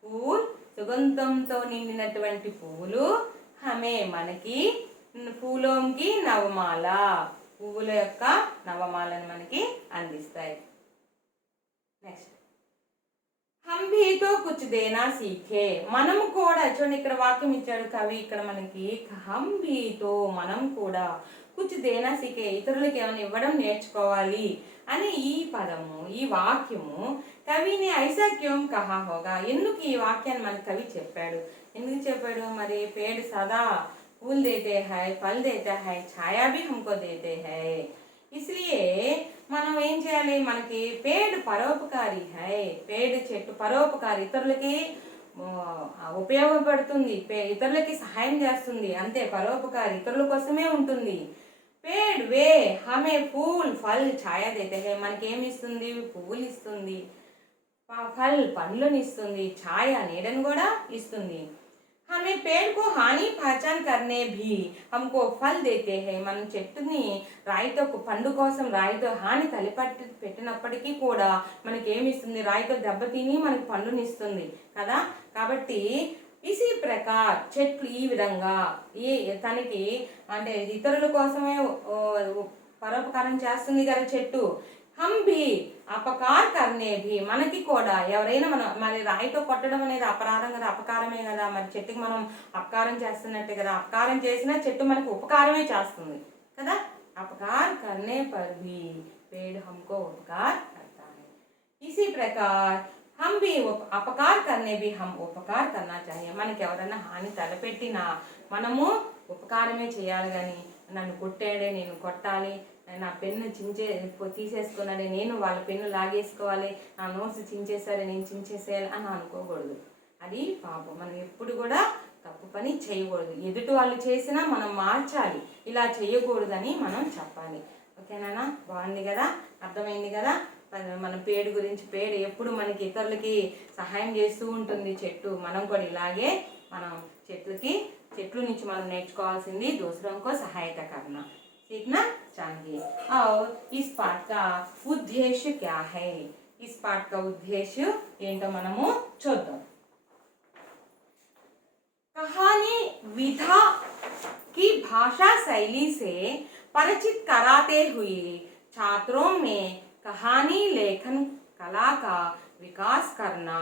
ఫూల్, సుగంధంతో నిండినటువంటి పువ్వులు, హమే మనకి, ఫూలోంకి నవమాల, పువ్వుల యొక్క నవమాలను మనకి అందిస్తాయి. నెక్స్ట్, హమ్ भी तो कुछ देना सीखे మనం కూడా చూడండి ఇక్కడ వాక్యం ఇచ్చాడు కవి ఇక్కడ మనకి హం भी तो మనం కూడా కుచ్ దేనా సీకే ఇతరులకు ఏమైనా ఇవ్వడం నేర్చుకోవాలి అని ఈ పదము ఈ వాక్యము కవిని ఐసా క్యోం కహా హోగా ఎందుకు ఈ వాక్యాన్ని మన కవి చెప్పాడు ఎందుకు చెప్పాడు మరి पेड़ सदा फूल देते हैं फल देता है छाया भी हमको देते हैं इसलिए మనం ఏం చేయాలి మనకి పేడ్ పరోపకారి హై పేడ్ చెట్టు పరోపకారి ఇతరులకి ఉపయోగపడుతుంది ఇతరులకి సహాయం చేస్తుంది అంతే పరోపకారి ఇతరుల కోసమే ఉంటుంది పేడ్ వే హమే ఫూల్ ఫల్ ఛాయ దేతే హై మనకి ఏమి ఇస్తుంది పువ్వులు ఇస్తుంది ఫల్ పండ్లను ఇస్తుంది ఛాయ నీడను కూడా ఇస్తుంది हमें पेड़ को हानि पहचान करने भी हमको फल देते हैं మనం చెట్టుని రాయితో పండు కోసం రాయితో హాని తలపట్టి పెట్టినప్పటికీ కూడా మనకి ఏమి ఇస్తుంది రాయితో దెబ్బతిని మనకి పండుని ఇస్తుంది కదా కాబట్టి ఇసి ప్రకార్ చెట్లు ఈ విధంగా ఈ తనకి అంటే ఇతరుల కోసమే పరోపకారం చేస్తుంది కదా చెట్టు हम भी అపకార్ కర్నే भी మనకి కూడా ఎవరైనా మనం మరి రాయితో కొట్టడం అనేది అపరాధం కదా అపకారమే కదా మరి చెట్టుకి మనం అపకారం చేస్తున్నట్టే కదా అపకారం చేసినా చెట్టు మనకు ఉపకారమే చేస్తుంది కదా అపకార్ करने पर भी पेड़ हमको उपकार करता है इसी प्रकार हम भी अपकार करने भी हम उपकार करना चाहिए మనకి ఎవరైనా హాని తలపెట్టినా మనము ఉపకారమే చేయాలి కానీ నన్ను కొట్టాడే నేను కొట్టాలి నా పెన్ను తీసేసుకున్నాడే నేను వాళ్ళ పెన్ను లాగేసుకోవాలి నా నోట్స్ చించేసారే నేను చించేసేయాలి అని అనుకోకూడదు అది పాపం మనం ఎప్పుడు కూడా తప్పు పని చేయకూడదు ఎదుటి వాళ్ళు చేసినా మనం మార్చాలి ఇలా చేయకూడదని మనం చెప్పాలి ఓకేనా బాగుంది కదా అర్థమైంది కదా మన పేడు గురించి పేడు ఎప్పుడు మనకి ఇతరులకి సహాయం చేస్తూ ఉంటుంది చెట్టు మనం కూడా ఇలాగే మనం చెట్ల నుంచి మనం నేర్చుకోవాల్సింది दूसरों को सहायता करना सीखना चाहिए और इस पाठ का उद्देश्य क्या है इस पाठ का उद्देश्य ఏంటో మనము చూద్దాం कहानी विधा की भाषा शैली से परिचित कराते हुए छात्रों में कहानी लेखन कला का विकास करना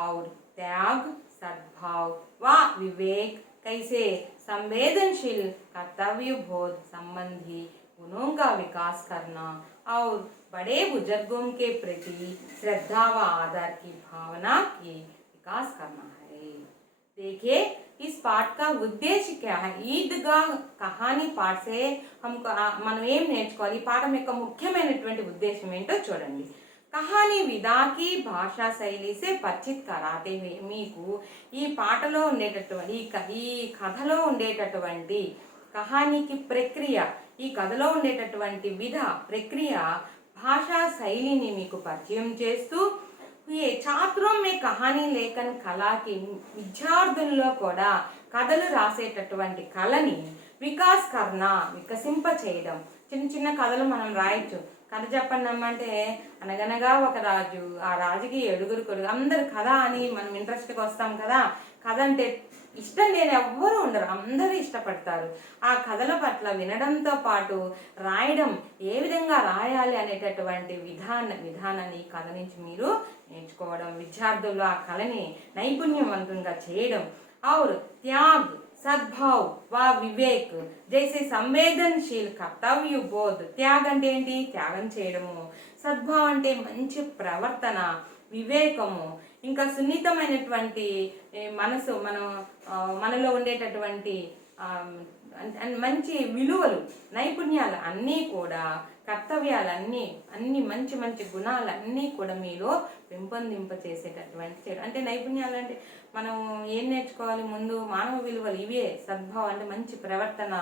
और त्याग सद्भाव व विवेक कैसे संवेदनशील कर्तव्य बोध संबंधी गुणों का विकास करना और बड़े बुजुर्गों के प्रति श्रद्धा व आदर की भावना की विकास करना है देखिए इस पाठ का उद्देश्य क्या है ईदगाह कहानी पाठ से हमको మనం ఏం నేర్చుకోవాలి ఈ పాఠం యొక్క ముఖ్యమైనటువంటి ఉద్దేశం ఏంటో చూడండి కహానీ విధాకి భాషా శైలిసే పరిచిత్ కరాతే మీకు ఈ పాటలో ఉండేటటువంటి ఈ కథలో ఉండేటటువంటి కహానీకి ప్రక్రియ ఈ కథలో ఉండేటటువంటి ప్రక్రియ భాషా శైలిని మీకు పరిచయం చేస్తూ ఈ ఛాత్రం మే కహానీ లేఖన్ కళకి విద్యార్థుల్లో కూడా కథలు రాసేటటువంటి కళని వికాస్ కర్నా వికసింప చేయడం చిన్న చిన్న కథలు మనం రాయొచ్చు కథ చెప్పండి అమ్మంటే అనగనగా ఒక రాజు ఆ రాజుకి 7 కొడుకు అందరు కథ అని మనం ఇంట్రెస్ట్గా వస్తాం కదా కథ అంటే ఇష్టం లేని ఎవ్వరూ ఉండరు అందరూ ఇష్టపడతారు ఆ కథల పట్ల వినడంతో పాటు రాయడం ఏ విధంగా రాయాలి అనేటటువంటి విధానాన్ని కథ నుంచి మీరు నేర్చుకోవడం విద్యార్థులు ఆ కళని నైపుణ్యవంతంగా చేయడం और त्याग सद्भाव व विवेक जैसे संवेदनशील कर्तव्य बोध त्याग అంటే ఏంటి త్యాగం చేయడము సద్భావం అంటే మంచి ప్రవర్తన వివేకము ఇంకా సున్నితమైనటువంటి మనసు మనలో ఉండేటటువంటి మంచి విలువలు నైపుణ్యాలు అన్నీ కూడా కర్తవ్యాలు అన్ని మంచి మంచి గుణాలు అన్నీ కూడా మీలో పెంపొందింప చేసేటటువంటి అంటే నైపుణ్యాలు అంటే మనం ఏం నేర్చుకోవాలి ముందు మానవ విలువలు ఇవే సద్భావం అంటే మంచి ప్రవర్తన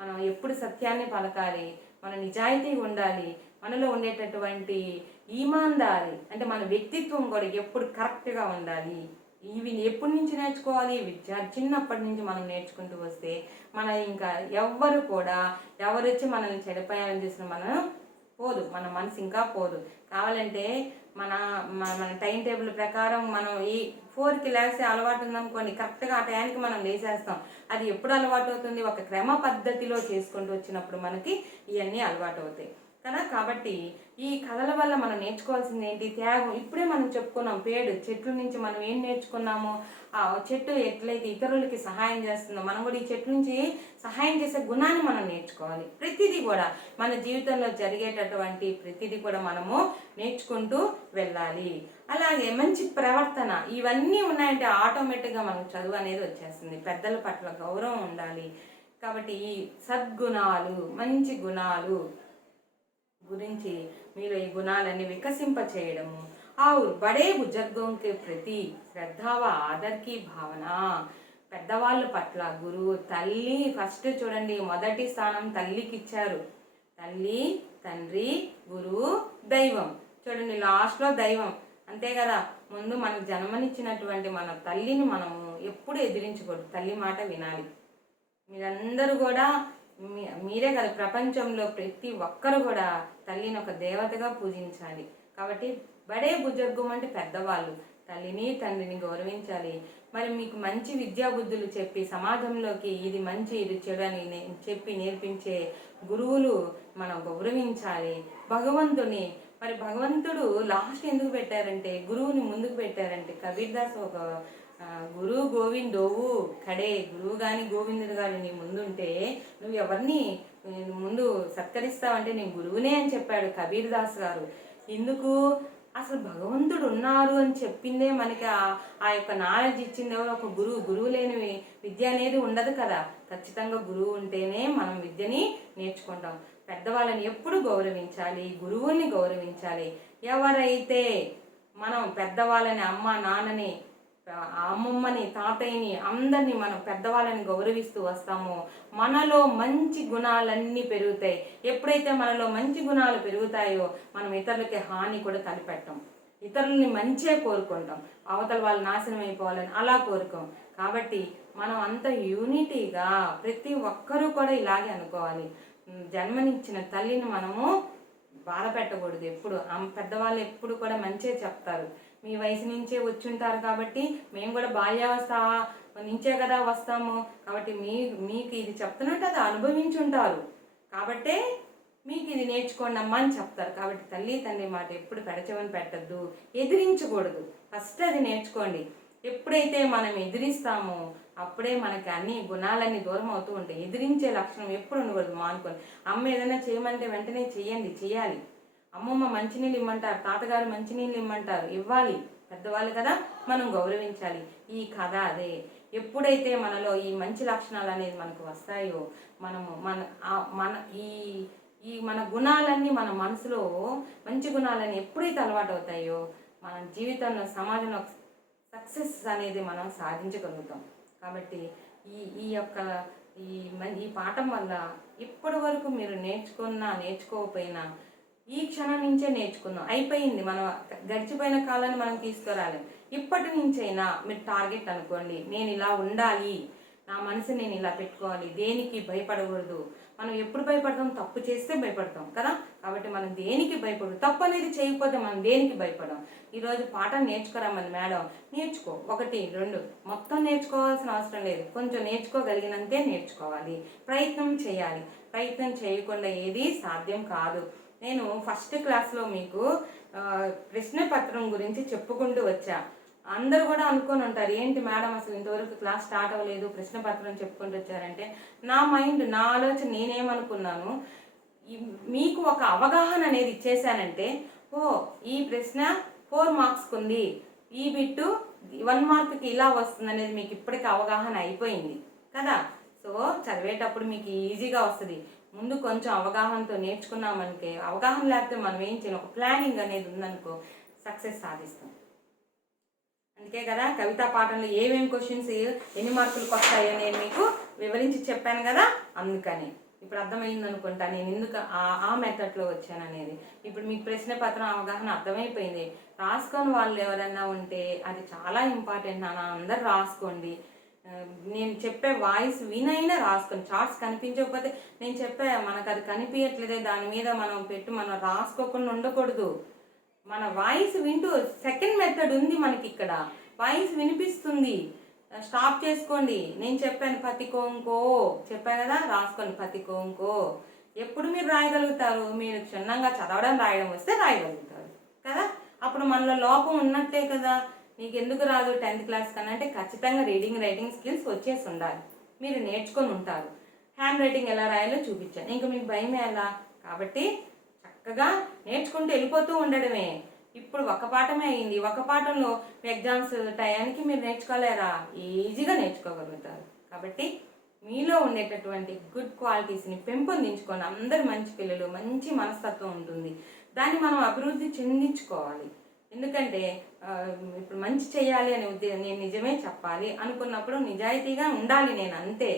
మనం ఎప్పుడు సత్యాన్ని పలకాలి మన నిజాయితీగా ఉండాలి మనలో ఉండేటటువంటి ఈమాందారి అంటే మన వ్యక్తిత్వం కూడా ఎప్పుడు కరెక్ట్గా ఉండాలి ఇవి ఎప్పటి నుంచి నేర్చుకోవాలి చిన్నప్పటి నుంచి మనం నేర్చుకుంటూ వస్తే మన ఇంకా ఎవరు వచ్చి మనల్ని చెడిపోయాలని చూసిన మనం పోదు మన మనసు ఇంకా పోదు కావాలంటే మన టైం టేబుల్ ప్రకారం మనం ఈ 4కి లేస్తే అలవాటు ఉందనుకోండి కరెక్ట్గా ఆ టైంకి మనం లేచేస్తాం అది ఎప్పుడు అలవాటు అవుతుంది ఒక క్రమ పద్ధతిలో చేసుకుంటూ వచ్చినప్పుడు మనకి ఇవన్నీ అలవాటు అవుతాయి కదా. కాబట్టి ఈ కథల వల్ల మనం నేర్చుకోవాల్సింది ఏంటి? త్యాగం. ఇప్పుడే మనం చెప్పుకున్నాం, పేడు చెట్ల నుంచి మనం ఏం నేర్చుకున్నాము? ఆ చెట్టు ఎట్లయితే ఇతరులకి సహాయం చేస్తుందో మనం కూడా ఈ చెట్టు నుంచి సహాయం చేసే గుణాన్ని మనం నేర్చుకోవాలి. ప్రతిదీ కూడా మన జీవితంలో జరిగేటటువంటి ప్రతిదీ కూడా మనము నేర్చుకుంటూ వెళ్ళాలి. అలాగే మంచి ప్రవర్తన, ఇవన్నీ ఉన్నాయంటే ఆటోమేటిక్గా మనకు చదువు అనేది వచ్చేస్తుంది. పెద్దల పట్ల గౌరవం ఉండాలి. కాబట్టి ఈ సద్గుణాలు, మంచి గుణాలు గురించి మీరు ఈ గుణాలన్నీ వికసింప చేయడము. और बड़े बुजुर्गों के प्रति श्रद्धा व आदर की भावना. పెద్దవాళ్ళ పట్ల గురువు, తల్లి ఫస్ట్ చూడండి, మొదటి స్థానం తల్లికి ఇచ్చారు. తల్లి, తండ్రి, గురువు, దైవం. చూడండి లాస్ట్లో దైవం, అంతే కదా. ముందు మనకు జన్మనిచ్చినటువంటి మన తల్లిని మనము ఎప్పుడు ఎదిరించకూడదు, తల్లి మాట వినాలి. మీరందరూ కూడా మీరే కదా, ప్రపంచంలో ప్రతి ఒక్కరు కూడా తల్లిని ఒక దేవతగా పూజించాలి. కాబట్టి బడే బుజుర్గం అంటే పెద్దవాళ్ళు, తల్లిని తండ్రిని గౌరవించాలి. మరి మీకు మంచి విద్యా బుద్ధులు చెప్పి సమాజంలోకి ఇది మంచి ఇది చెడు అని చెప్పి నేర్పించే గురువులు మనం గౌరవించాలి. భగవంతుని, మరి భగవంతుడు లాస్ట్ ఎందుకు పెట్టారంటే, గురువుని ముందుకు పెట్టారంటే, కబీర్ దాస్ ఒక గురువు గోవిందోవు కడే, గురువు కానీ గోవిందుడు కానీ నీ ముందుంటే నువ్వు ఎవరిని ముందు సత్కరిస్తావంటే నేను గురువునే అని చెప్పాడు కబీర్ దాస్ గారు. ఎందుకు? అసలు భగవంతుడు ఉన్నారు అని చెప్పిందే మనకి ఆ యొక్క నాలెడ్జ్ ఇచ్చింది ఎవరు? ఒక గురువు. గురువు లేని విద్య అనేది ఉండదు కదా. ఖచ్చితంగా గురువు ఉంటేనే మనం విద్యని నేర్చుకుంటాం. పెద్దవాళ్ళని ఎప్పుడు గౌరవించాలి, గురువుల్ని గౌరవించాలి. ఎవరైతే మనం పెద్దవాళ్ళని, అమ్మ నాన్నని, అమ్మమ్మని, తాతయ్యని, అందరినీ మనం పెద్దవాళ్ళని గౌరవిస్తూ వస్తామో మనలో మంచి గుణాలన్నీ పెరుగుతాయి. ఎప్పుడైతే మనలో మంచి గుణాలు పెరుగుతాయో మనం ఇతరులకి హాని కూడా తలపెట్టాం, ఇతరులని మంచిగా కోరుకుంటాం, అవతల వాళ్ళు నాశనం అయిపోవాలని అలా కోరుకోం. కాబట్టి మనం అంత యూనిటీగా ప్రతి ఒక్కరూ కూడా ఇలాగే అనుకోవాలి. జన్మనిచ్చిన తల్లిని మనము బాధ పెట్టకూడదు. ఎప్పుడు పెద్దవాళ్ళు ఎప్పుడు కూడా మంచిగా చెప్తారు. మీ వయసు నుంచే వచ్చి ఉంటారు కాబట్టి, మేము కూడా బాల్యావస్థ నుంచే కదా వస్తాము. కాబట్టి మీకు ఇది చెప్తున్నట్టు అది అనుభవించి ఉంటారు కాబట్టే మీకు ఇది నేర్చుకోండి అమ్మా అని చెప్తారు. కాబట్టి తల్లి తండ్రి మాట ఎప్పుడు పెడచెవని పెట్టద్దు, ఎదిరించకూడదు. ఫస్ట్ అది నేర్చుకోండి. ఎప్పుడైతే మనం ఎదిరిస్తామో అప్పుడే మనకి అన్ని గుణాలన్నీ దూరం అవుతూ ఉంటాయి. ఎదిరించే లక్షణం ఎప్పుడు ఉండకూడదు, మానుకొని. అమ్మ ఏదైనా చేయమంటే వెంటనే చేయాలి. అమ్మమ్మ మంచినీళ్ళు ఇమ్మంటారు, తాతగారు మంచినీళ్ళు ఇమ్మంటారు, ఇవ్వాలి. పెద్దవాళ్ళు కదా, మనం గౌరవించాలి. ఈ కథ అదే. ఎప్పుడైతే మనలో ఈ మంచి లక్షణాలు అనేది మనకు వస్తాయో, మనము మన మన గుణాలన్నీ మన మనసులో మంచి గుణాలన్నీ ఎప్పుడైతే అలవాటు అవుతాయో మన జీవితంలో, సమాజంలో సక్సెస్ అనేది మనం సాధించగలుగుతాం. కాబట్టి ఈ పాఠం వల్ల ఇప్పటి వరకు మీరు నేర్చుకోకపోయినా ఈ క్షణం నుంచే నేర్చుకుందాం. అయిపోయింది, మనం గడిచిపోయిన కాలాన్ని మనం తీసుకురాలేం. ఇప్పటి నుంచైనా మీరు టార్గెట్ అనుకోండి, నేను ఇలా ఉండాలి, నా మనసు నేను ఇలా పెట్టుకోవాలి, దేనికి భయపడకూడదు. మనం ఎప్పుడు భయపడతాం? తప్పు చేస్తే భయపడతాం కదా. కాబట్టి మనం దేనికి భయపడదు. తప్పు అనేది చేయకపోతే మనం దేనికి భయపడం. ఈరోజు పాఠం నేర్చుకోరమ్మని మేడం, నేర్చుకో, 1, 2 మొత్తం నేర్చుకోవాల్సిన అవసరం లేదు. కొంచెం నేర్చుకోగలిగినంతే నేర్చుకోవాలి, ప్రయత్నం చేయాలి. ప్రయత్నం చేయకుండా ఏది సాధ్యం కాదు. నేను ఫస్ట్ క్లాస్లో మీకు ప్రశ్నపత్రం గురించి చెప్పుకుంటూ వచ్చా. అందరూ కూడా అనుకొని ఉంటారు, ఏంటి మేడం అసలు ఇంతవరకు క్లాస్ స్టార్ట్ అవ్వలేదు, ప్రశ్నపత్రం చెప్పుకుంటూ వచ్చారంటే, నా ఆలోచన నేనేమనుకున్నాను, మీకు ఒక అవగాహన అనేది ఇచ్చేసానంటే, ఈ ప్రశ్న 4 మార్క్స్కి ఉంది, ఈ బిట్టు 1 మార్క్కి ఇలా వస్తుంది అనేది మీకు ఇప్పటికీ అవగాహన అయిపోయింది కదా. సో చదివేటప్పుడు మీకు ఈజీగా వస్తుంది. ముందు కొంచెం అవగాహనతో నేర్చుకున్నామనుకే, అవగాహన లేకపోతే మనం ఏం చేయాలి, ఒక ప్లానింగ్ అనేది ఉందనుకో సక్సెస్ సాధిస్తాం. అందుకే కదా కవితా పాఠంలో ఏమేమి క్వశ్చన్స్ ఎన్ని మార్కులకు వస్తాయో నేను మీకు వివరించి చెప్పాను కదా. అందుకని ఇప్పుడు అర్థమైంది అనుకుంటా నేను ఎందుకు ఆ మెథడ్లో వచ్చాను అనేది. ఇప్పుడు మీకు ప్రశ్నపత్రం అవగాహన అర్థమైపోయింది. రాసుకొని వాళ్ళు ఎవరన్నా ఉంటే అది చాలా ఇంపార్టెంట్ నాన్న, అందరు రాసుకోండి. నేను చెప్పే వాయిస్ వినైనా రాసుకొని, చార్ట్స్ కనిపించకపోతే నేను చెప్పే మనకు అది కనిపించట్లేదే దాని మీద మనం రాసుకోకుండా ఉండకూడదు. మన వాయిస్ వింటూ, సెకండ్ మెథడ్ ఉంది మనకి ఇక్కడ, వాయిస్ వినిపిస్తుంది, స్టాప్ చేసుకోండి. నేను చెప్పాను పతికోంకో చెప్పాను కదా, రాసుకోండి పతికోంకో. ఎప్పుడు మీరు రాయగలుగుతారు? మీరు క్షుణ్ణంగా చదవడం రాయడం వస్తే రాయగలుగుతారు కదా. అప్పుడు మనలో లోపం ఉన్నట్టే కదా. నీకు ఎందుకు రాదు 10th క్లాస్ కన్నా అంటే ఖచ్చితంగా రీడింగ్ రైటింగ్ స్కిల్స్ వచ్చేసి ఉండాలి. మీరు నేర్చుకొని ఉంటారు. హ్యాండ్ రైటింగ్ ఎలా రాయాలో చూపించాను, ఇంకా మీకు భయం ఎలా? కాబట్టి చక్కగా నేర్చుకుంటూ వెళ్ళిపోతూ ఉండడమే. ఇప్పుడు ఒక పాఠమే అయింది, ఒక పాఠంలో ఎగ్జామ్స్ టయానికి మీరు నేర్చుకోలేరా? ఈజీగా నేర్చుకోగలుగుతారు. కాబట్టి మీలో ఉండేటటువంటి గుడ్ క్వాలిటీస్ని పెంపొందించుకొని అందరు మంచి పిల్లలు, మంచి మనస్తత్వం ఉంటుంది, దాన్ని మనం అభివృద్ధి చెందించుకోవాలి. ఎందుకంటే ఇప్పుడు మంచి చేయాలి అనే ఉద్దేశం, నేను నిజమే చెప్పాలి అనుకున్నప్పుడు నిజాయితీగా ఉండాలి నేను, అంతే.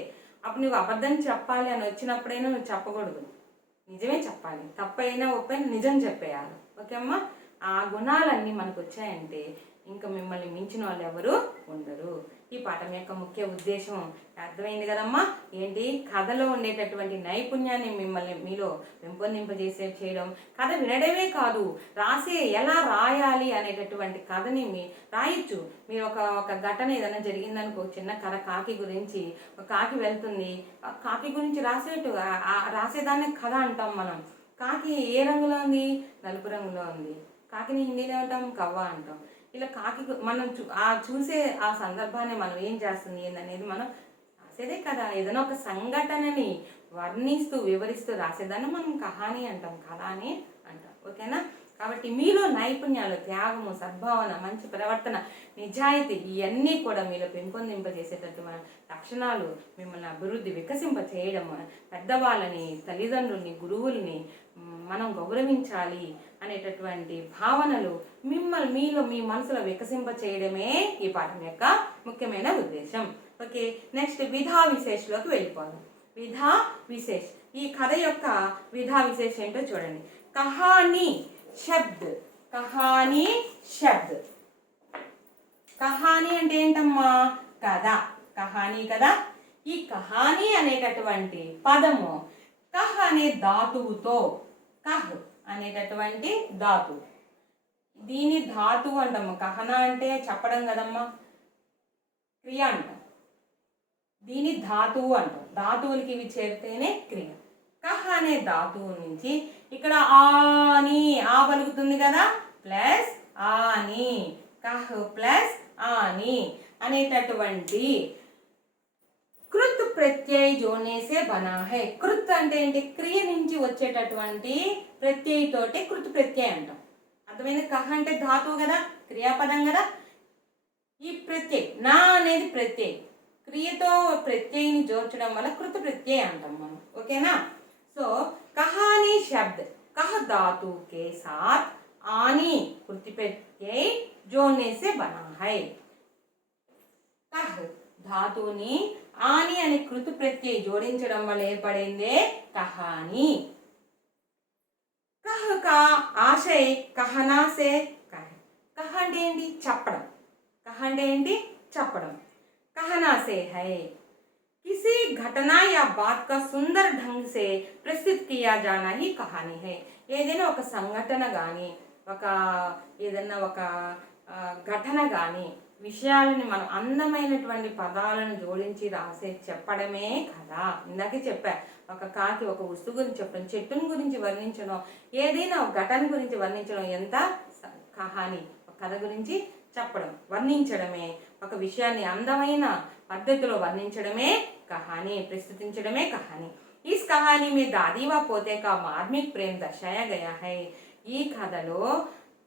అప్పుడు నువ్వు అబద్ధం చెప్పాలి అని వచ్చినప్పుడైనా నువ్వు చెప్పకూడదు, నిజమే చెప్పాలి. తప్పైనా ఒప్పైనా నిజం చెప్పేయాలి. ఓకే అమ్మా? ఆ గుణాలన్నీ మనకు వచ్చాయంటే ఇంకా మిమ్మల్ని మించిన వాళ్ళు ఎవరు ఉండరు. ఈ పాఠం యొక్క ముఖ్య ఉద్దేశం అర్థమైంది కదమ్మా. ఏంటి? కథలో ఉండేటటువంటి నైపుణ్యాన్ని మీలో చేయడం. కథ వినడమే కాదు, ఎలా రాయాలి అనేటటువంటి కథని రాయొచ్చు. మీరు ఒక ఘటన ఏదైనా జరిగిందనుకో, చిన్న కథ కాకి గురించి, కాకి వెళ్తుంది, కాకి గురించి రాసేదాన్ని కథ అంటాం మనం. కాకి ఏ రంగులో ఉంది? నలుపు రంగులో ఉంది. కాకిని హిందీలో అంటాం కవ్వ అంటాం. ఇలా కాకి మనం చూసే ఆ సందర్భాన్ని మనం ఏం చేస్తుంది ఏందనేది మనం రాసేదే కదా. ఏదైనా ఒక సంఘటనని వర్ణిస్తూ వివరిస్తూ రాసేదాన్ని మనం కహాని అంటాం, కథ అని అంటాం. ఓకేనా? కాబట్టి మీలో నైపుణ్యాలు, త్యాగము, సద్భావన, మంచి ప్రవర్తన, నిజాయితీ ఇవన్నీ కూడా మీలో పెంపొందింపజేసేటటువంటి లక్షణాలు మిమ్మల్ని అభివృద్ధి వికసింపచేయడం, పెద్దవాళ్ళని, తల్లిదండ్రుల్ని, గురువుల్ని మనం గౌరవించాలి అనేటటువంటి భావనలు మీలో మీ మనసులో వికసింపచేయడమే ఈ పాఠం యొక్క ముఖ్యమైన ఉద్దేశం. ఓకే, నెక్స్ట్ విధా విశేషలోకి వెళ్ళిపోదాం. విధా విశేష్, ఈ కథ యొక్క విధా విశేష్ ఏంటో చూడండి. కహానీ శబ్ద్, కహానీ శబ్ద్. కహానీ అంటే ఏంటమ్మా? కథ. కహానీ కదా. ఈ కహానీ అనేటటువంటి పదము కహ్ అనే ధాతువుతో, కహ్ అనేటటువంటి ధాతువు, దీని ధాతువు అంటాము. కహన అంటే చెప్పడం కదమ్మా, క్రియ అంటాం. దీని ధాతువు అంటాం. ధాతువులకి ఇవి చేరితేనే క్రియ. కహ్ అనే ధాతువు నుంచి ఇక్కడ ఆని, ఆ పలుకుతుంది కదా, ప్లస్ ఆని, కహ్ ప్లస్ ఆని అనేటటువంటి కృత్ ప్రత్యయ జోనేసే బనా హై. కృత్ అంటే ఏంటి? క్రియ నుంచి వచ్చేటటువంటి ప్రత్యయ తోటి కృత్ ప్రత్యయ అంటాం. అర్థమైంది? కహ్ అంటే ధాతువు కదా, క్రియాపదం కదా. ఈ ప్రత్యయ నా అనేది ప్రత్యయ, క్రియతో ప్రత్యయని జోర్చడం వల్ల కృత ప్రత్యయ అంటాం మనం. ఓకేనా? సో కహానీ శబ్द कह धातु के साथ आनी कृति प्रत्यय जोड़ने से बना है. कह धातुनी आनी अने कृति प्रत्यय जोड़िंचडम वल्ल ఏర్పడిందే कहानी. कह का आशय कहना से कह. कह అంటే ఏంటి? చెప్పడం. कह అంటే ఏంటి? చెప్పడం. कहना से है किसी घटना या बात का सुंदर ढंग से प्रस्तुत किया जाना ही कहानी है. ఏదైనా ఒక సంఘటన కానీ, ఏదైనా ఒక ఘటన కానీ, విషయాలని మనం అందమైనటువంటి పదాలను జోడించి చెప్పడమే కదా. ఇందాకే చెప్పా, ఒక కాకి ఒక వస్తువు గురించి చెప్పడం, చెట్టుని గురించి వర్ణించడం, ఏదైనా ఒక ఘటన గురించి వర్ణించడం ఎంత కహాని. ఒక కథ గురించి చెప్పడం, వర్ణించడమే, ఒక విషయాన్ని అందమైన పద్ధతిలో వర్ణించడమే कहानी, प्रस्तुतिंचडमे कहानी. इस कहानी में दादी व पोते का मार्मिक प्रेम दर्शाया गया है. ఈ కథలో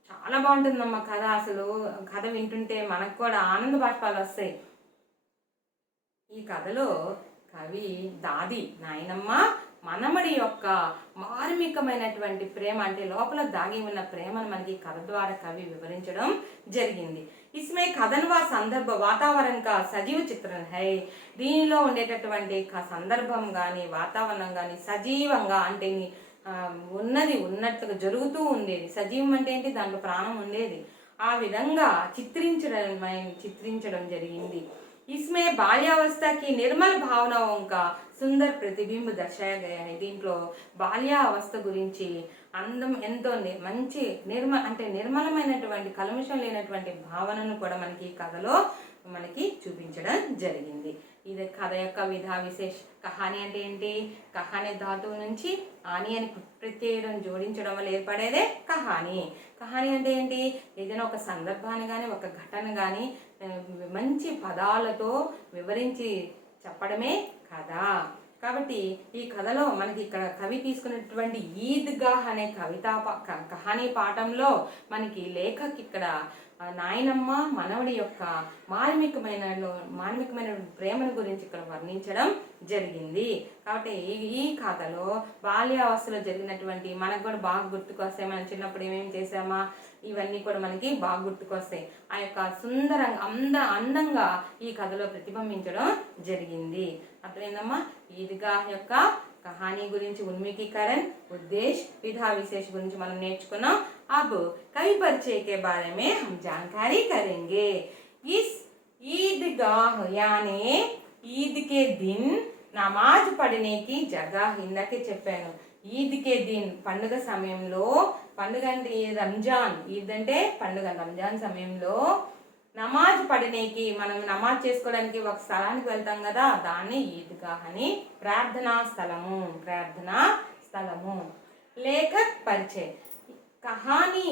చాలా బాగుంటుందమ్మా కథ. అసలు కథ వింటుంటే మనకు కూడా ఆనంద బాష్పాలు వస్తాయి. ఈ కథలో కవి దాది, నాయనమ్మ, మనమడి యొక్క మార్మికమైనటువంటి ప్రేమ, అంటే లోపల దాగి ఉన్న ప్రేమను మనకి కథ ద్వారా కవి వివరించడం జరిగింది. इसमें कथन व संदर्भ वातावरण का सजीव चित्रण है. దీనిలో ఉండేటటువంటి సందర్భం కానీ, వాతావరణం కానీ సజీవంగా, అంటే ఉన్నది ఉన్నట్టుగా జరుగుతూ ఉండేది. సజీవం అంటే ఏంటి? దాంట్లో ప్రాణం ఉండేది. ఆ విధంగా చిత్రించడం జరిగింది. इसमें బాల్యావస్థ की निर्मल भावनाओं का सुंदर प्रतिबिंब दर्शाया गया है. దీంట్లో బాల్యావస్థ గురించి, ఎంతో మంచి నిర్మలమైనటువంటి కల్మషం లేనటువంటి భావనను కూడా మనకి ఈ కథలో మనకి చూపించడం జరిగింది. ఇది కథ యొక్క విధా విశేష. కహాని అంటే ఏంటి? కహాని ధాతువు నుంచి ఆని అని ప్రత్యయం జోడించడం వల్ల ఏర్పడేదే కహాని. కహాని అంటే ఏంటి? ఏదైనా ఒక సందర్భాన్ని కానీ ఒక ఘటన కానీ మంచి పదాలతో వివరించి చెప్పడమే కథ. కాబట్టి ఈ కథలో మనకి ఇక్కడ కవి తీసుకున్నటువంటి ఈద్గాహ్ అనే కహానీ పాఠంలో మనకి లేఖక్ ఇక్కడ నాయనమ్మ మనవడి యొక్క మార్మికమైన ప్రేమను గురించి ఇక్కడ వర్ణించడం జరిగింది. కాబట్టి ఈ కథలో బాల్యావస్థలో జరిగినటువంటి మనకు కూడా బాగా గుర్తుకొస్తాయి. మనం చిన్నప్పుడు ఏమేమి చేసామా ఇవన్నీ కూడా మనకి బాగా గుర్తుకొస్తాయి. ఆ యొక్క సుందరంగా అందంగా ఈ కథలో ప్రతిబింబించడం జరిగింది. అర్థమైందమ్మా? ఈద్గాహ్ యొక్క कहानी गुरिंच उन्मुखीकरण उद्देश्य विधा विशेष गुरिंच మనం నేర్చుకున్నాం. अब कवि परिचय के बारे में हम जानकारी करेंगे. इस ईदगाह यानी ईद के दिन नमाज पढ़ने की जगह ఇందాకే చెప్పాను. ఈద్ కే దిన్ పండుగ సమయంలో, పండుగ అంటే రంజాన్, ఈద్ అంటే పండుగ, రంజాన్ సమయంలో నమాజ్ పడనేకి మనం నమాజ్ చేసుకోవడానికి ఒక స్థలానికి వెళ్తాం కదా, దాన్ని ఈద్గాహ్ అని. ప్రార్థనా స్థలము. లేఖక్ పరిచయ. కహానీ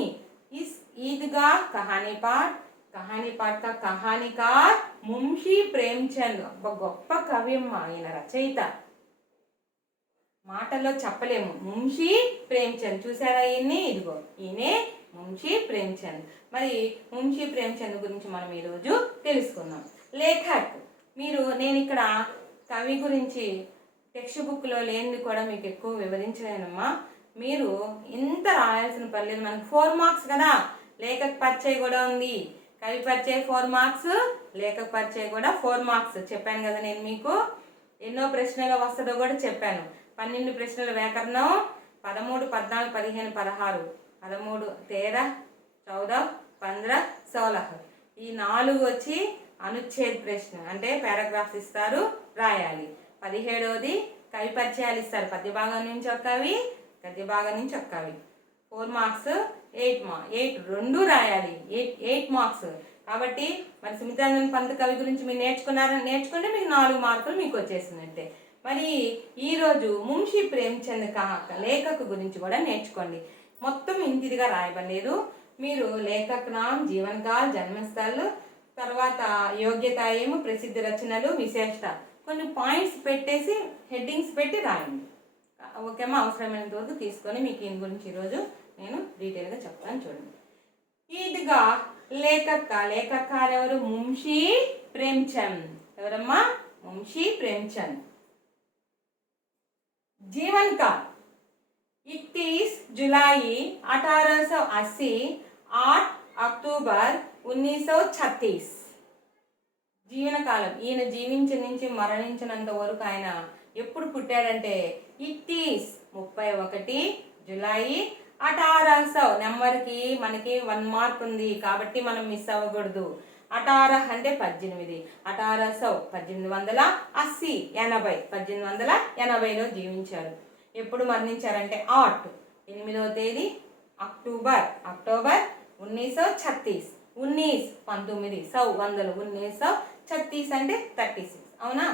ఇస్ ఈద్గాహ్ కహానీ పాఠ్ కా కహానీకార్ మున్షీ ప్రేమ్చంద్. ఒక గొప్ప కవి అమ్మ ఈయన, రచయిత. మాటల్లో చెప్పలేము. మున్షీ ప్రేమ్చంద్ చూసారా ఈయన్ని? ఇదిగో ఈయనే మున్షీ ప్రేమ్చంద్. మరి మున్షీ ప్రేమ్చంద్ గురించి మనం ఈరోజు తెలుసుకుందాం. లేఖక్ నేను ఇక్కడ కవి గురించి టెక్స్ట్ బుక్లో లేనిది కూడా మీకు ఎక్కువ వివరించలేనమ్మా. మీరు ఇంత రాయాల్సిన పర్లేదు. మనకు 4 మార్క్స్ కదా. లేఖక్ పరిచయ కూడా ఉంది. కవి పరిచయ 4 మార్క్స్, లేఖక్ పరిచయ కూడా 4 మార్క్స్ చెప్పాను కదా. నేను మీకు ఎన్నో ప్రశ్నలు వస్తుందో కూడా చెప్పాను. 12 ప్రశ్నలు వ్యాకరణం, 13, 14, 15, 16, 13, 13, 14, 15, 16. ఈ 4 వచ్చి అనుచ్ఛేద్ ప్రశ్న అంటే పారాగ్రాఫ్స్ ఇస్తారు, రాయాలి. 17వది కవి పరిచయాలు ఇస్తారు. పద్య భాగం నుంచి ఒక కవి, గద్య భాగం నుంచి ఒక కవి. 4 మార్క్స్, 8 రెండు రాయాలి. 8 మార్క్స్. కాబట్టి మరి సుమిత్రానందన్ పంత్ కవి గురించి మీరు నేర్చుకుంటే మీకు 4 మార్కులు మీకు వచ్చేసినట్టే. మరి ఈరోజు మున్షీ ప్రేమ్చంద్ లేఖక్ గురించి కూడా నేర్చుకోండి. మొత్తం ఇంటిదిగా రాయబడలేదు. మీరు లేఖక్ నామ్, జీవనకాల్, జన్మస్థల్, తర్వాత యోగ్యత, ప్రసిద్ధ రచనలు, విశేషత, కొన్ని పాయింట్స్ పెట్టేసి హెడ్డింగ్స్ పెట్టి రాయండి. ఓకేమా? అవసరమైనంత వరకు తీసుకొని మీకు దీని గురించి ఈరోజు నేను డీటెయిల్గా చెప్తాను. చూడండి. ఈద్గా లేఖక్ ఎవరు? మున్షీ ప్రేమ్చంద్. ఎవరమ్మా? మున్షీ ప్రేమ్చంద్. जीवन काल 31 जुलाई 1880, 8 अक्टूबर 1936. జీవనకాలం ఈయన జీవించిన నుంచి మరణించినంత వరకు ఆయన ఎప్పుడు పుట్టాడంటే 31 జులై 1800. నెంబర్కి మనకి 1 మార్క్ ఉంది కాబట్టి మనం మిస్ అవ్వకూడదు. 18 అంటే 18, 1800 1880, 1880లో జీవించారు. ఎప్పుడు మరణించారంటే 8వ తేదీ అక్టోబర్ 1936. 1936 అంటే 36. అవునా?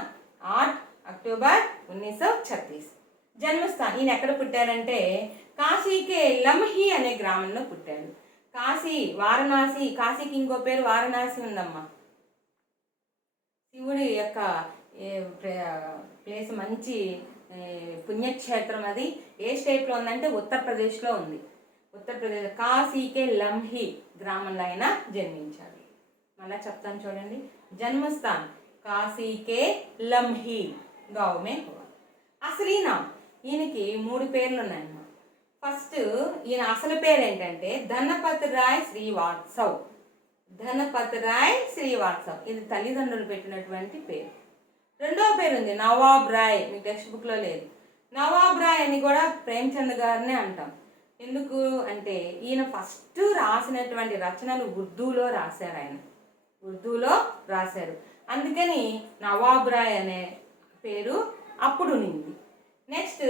8 అక్టోబర్ 1936. జన్మస్థానం ఈయన ఎక్కడ పుట్టారంటే కాశీకే లమ్హి అనే గ్రామంలో పుట్టాడు. వారణాసి, కాశీకి ఇంకో పేరు వారణాసి ఉందమ్మా. శివుడి యొక్క ప్లేస్, మంచి పుణ్యక్షేత్రం. అది ఏ స్టేట్లో ఉందంటే ఉత్తరప్రదేశ్లో ఉంది. ఉత్తరప్రదేశ్ కాశీకే లమ్హి గ్రామంలో ఆయన జన్మించాడు. మళ్ళీ చెప్తాను చూడండి. జన్మస్థాన్ కాశీకే లమ్హి గావ్ మే హువా. అసలీనా ఈయనకి 3 పేర్లు ఉన్నాయన్నమాట. ఫస్ట్ ఈయన అసలు పేరు ఏంటంటే ధనపత్ రాయ్ శ్రీవాత్సవ్. ఇది తల్లిదండ్రులు పెట్టినటువంటి పేరు. రెండవ పేరు ఉంది నవాబ్ రాయ్. మీకు టెక్స్ట్ బుక్లో లేదు. నవాబ్ రాయ్ అని కూడా ప్రేమ్చంద్ గారినే అంటాం. ఎందుకు అంటే ఈయన ఫస్ట్ రాసినటువంటి రచనలు ఉర్దూలో రాశారు. అందుకని నవాబ్ రాయ్ అనే పేరు అప్పుడు ఉంది. నెక్స్ట్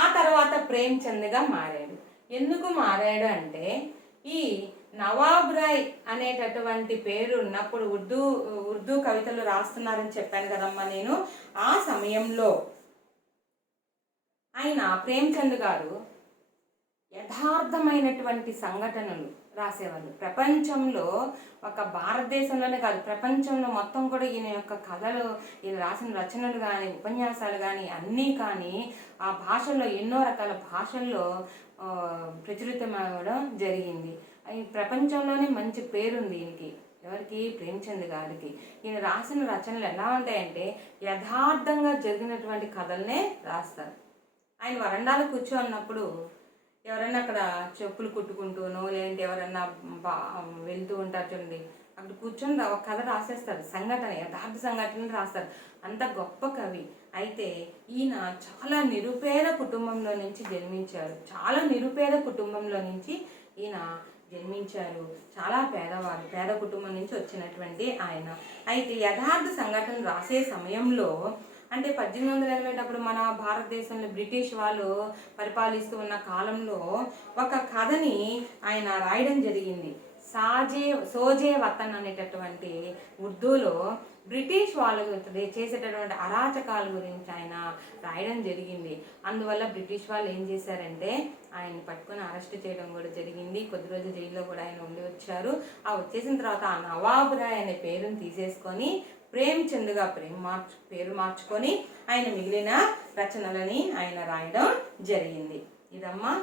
ఆ తర్వాత ప్రేమ్చంద్గా మారాడు. ఎందుకు మారాడు అంటే ఈ నవాబ్ రాయ్ అనేటటువంటి పేరు ఉన్నప్పుడు ఉర్దూ కవితలు రాస్తున్నారని చెప్పాను కదమ్మా నేను. ఆ సమయంలో ఆయన ప్రేమ్చంద్ గారు యథార్థమైనటువంటి సంఘటనలు రాసేవాళ్ళు. ప్రపంచంలో ఒక భారతదేశంలోనే కాదు, ప్రపంచంలో మొత్తం కూడా ఈయన యొక్క కథలు, ఈయన రాసిన రచనలు కానీ, ఉపన్యాసాలు కానీ అన్నీ కానీ ఆ భాషల్లో, ఎన్నో రకాల భాషల్లో ప్రచురితమవడం జరిగింది. ఈ ప్రపంచంలోనే మంచి పేరుంది ఈయనకి. ఎవరికి? ప్రేమ్చంద్ గారికి. ఈయన రాసిన రచనలు ఎలా ఉంటాయంటే యథార్థంగా జరిగినటువంటి కథలనే రాస్తారు. ఆయన వరండాలో కూర్చోన్నప్పుడు ఎవరన్నా అక్కడ చెప్పులు కుట్టుకుంటూనో లేదంటే ఎవరన్నా వెళ్తూ ఉంటారు చూడండి, అక్కడ కూర్చొని ఒక కథ రాసేస్తారు. సంఘటన, యథార్థ సంఘటన రాస్తారు. అంత గొప్ప కవి. అయితే ఈయన చాలా నిరుపేద కుటుంబంలో నుంచి జన్మించారు. చాలా నిరుపేద కుటుంబంలో నుంచి ఈయన జన్మించారు. చాలా పేద కుటుంబం నుంచి వచ్చినటువంటి ఆయన. అయితే యథార్థ సంఘటన రాసే సమయంలో అంటే 1880 మన భారతదేశంలో బ్రిటిష్ వాళ్ళు పరిపాలిస్తూ ఉన్న కాలంలో ఒక కథని ఆయన రాయడం జరిగింది. సోజే వతన్ అనేటటువంటి ఉర్దూలో బ్రిటిష్ వాళ్ళు చేసేటటువంటి అరాచకాల గురించి ఆయన రాయడం జరిగింది. అందువల్ల బ్రిటిష్ వాళ్ళు ఏం చేశారంటే ఆయన్ని పట్టుకొని అరెస్ట్ చేయడం కూడా జరిగింది. కొద్ది రోజులు జైల్లో కూడా ఆయన ఉండి వచ్చారు. ఆ వచ్చేసిన తర్వాత ఆ నవాబ్ రాయ్ అనే పేరుని తీసేసుకొని ప్రేమ్చంద్గా పేరు మార్చుకొని ఆయన మిగిలిన రచనలని ఆయన రాయడం జరిగింది. ఇదమ్మా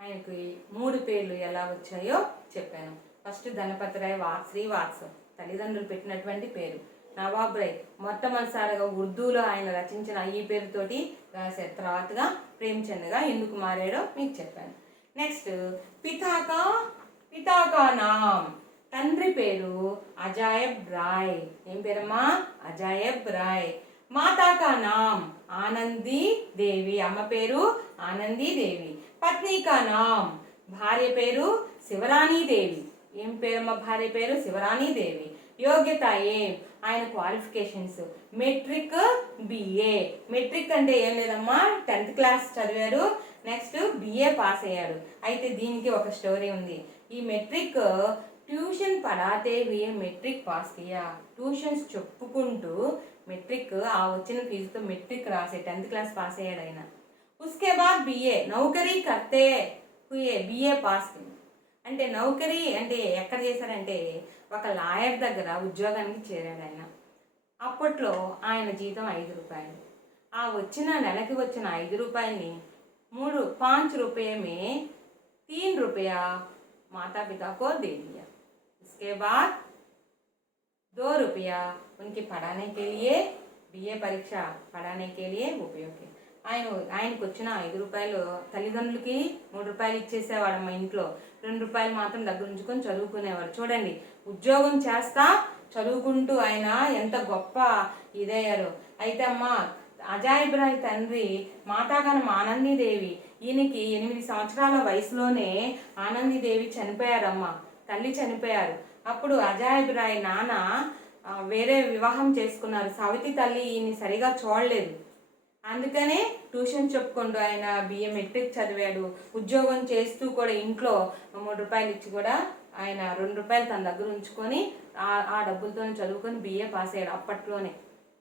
ఆయనకి 3 పేర్లు ఎలా వచ్చాయో చెప్పాను. ఫస్ట్ ధనపతిరాయ్ శ్రీవాత్స తల్లిదండ్రులు పెట్టినటువంటి పేరు. నవాబ్ రాయ్ మొట్టమొదటిసారిగా ఉర్దూలో ఆయన రచించిన ఈ పేరుతోటి రాశారు. తర్వాతగా ప్రేమ్చంద్గా ఎందుకు మారాడో మీకు చెప్పాను. నెక్స్ట్ పితాకా నామ్, తండ్రి పేరు అజాయబ్ రాయ్. ఏం పేరమ్మా? అజాయబ్ రాయ్. మాతాకా నామ్ ఆనందీ దేవి, అమ్మ పేరు ఆనందీ దేవి. పత్నికా నామ్, భార్య పేరు శివరాణి దేవి. ఏం పేరమ్మా భార్య పేరు? శివరాణి దేవి. యోగ్యత ఏం? ఆయన క్వాలిఫికేషన్స్ మెట్రిక్, బిఏ. మెట్రిక్ అంటే ఏం లేదమ్మా, 10th క్లాస్ చదివారు. నెక్స్ట్ బిఏ పాస్ అయ్యాడు. అయితే దీనికి ఒక స్టోరీ ఉంది. ఈ మెట్రిక్ ట్యూషన్ పడాతే हुए మెట్రిక్ పాస్ కియా. ట్యూషన్స్ చెప్పుకుంటూ మెట్రిక్ ఆ వచ్చిన ఫీజుతో మెట్రిక్ రాసే 10th క్లాస్ పాస్ అయ్యాడు ఆయన. ఉస్కే బాద్ బిఏ నౌకరీ కర్తే హుయే, బిఏ పాస్. అంటే నౌకరీ అంటే ఎక్కడ చేశారంటే ఒక లాయర్ దగ్గర ఉద్యోగానికి చేరాడు ఆయన. అప్పట్లో ఆయన జీతం 5 రూపాయలు. ఆ నెలకి వచ్చిన 5 రూపాయలని 5 रुपये में 3 रुपया माता पिता को दे दिया. इसके बाद 2 रुपया उनके पढ़ाने के लिए, बीए परीक्षा पढ़ाने के लिए उपयोग किया. ఆయనకు వచ్చిన 5 రూపాయలు తల్లిదండ్రులకి 3 రూపాయలు ఇచ్చేసేవాడు. మా ఇంట్లో 2 రూపాయలు మాత్రం దగ్గర ఉంచుకొని చదువుకునేవాడు. చూడండి, ఉద్యోగం చేస్తా చదువుకుంటూ ఆయన ఎంత గొప్ప ఇదయ్యారు. అయితే అమ్మా అజాయబ్ రాయ్ తండ్రి మాతాగానం ఆనందీదేవి. ఈయనకి 8 సంవత్సరాల వయసులోనే ఆనందీదేవి చనిపోయారమ్మా, తల్లి చనిపోయారు. అప్పుడు అజాయబ్ రాయ్ నాన్న వేరే వివాహం చేసుకున్నారు. సవితి తల్లి ఈయన్ని సరిగా చూడలేదు. అందుకనే ట్యూషన్ చెప్పుకుంటూ ఆయన బిఏ మెట్రిక్ చదివాడు. ఉద్యోగం చేస్తూ కూడా ఇంట్లో 3 రూపాయలు ఇచ్చి కూడా ఆయన 2 రూపాయలు తన దగ్గర ఉంచుకొని ఆ డబ్బులతో చదువుకొని బిఏ పాస్ అయ్యాడు అప్పట్లోనే.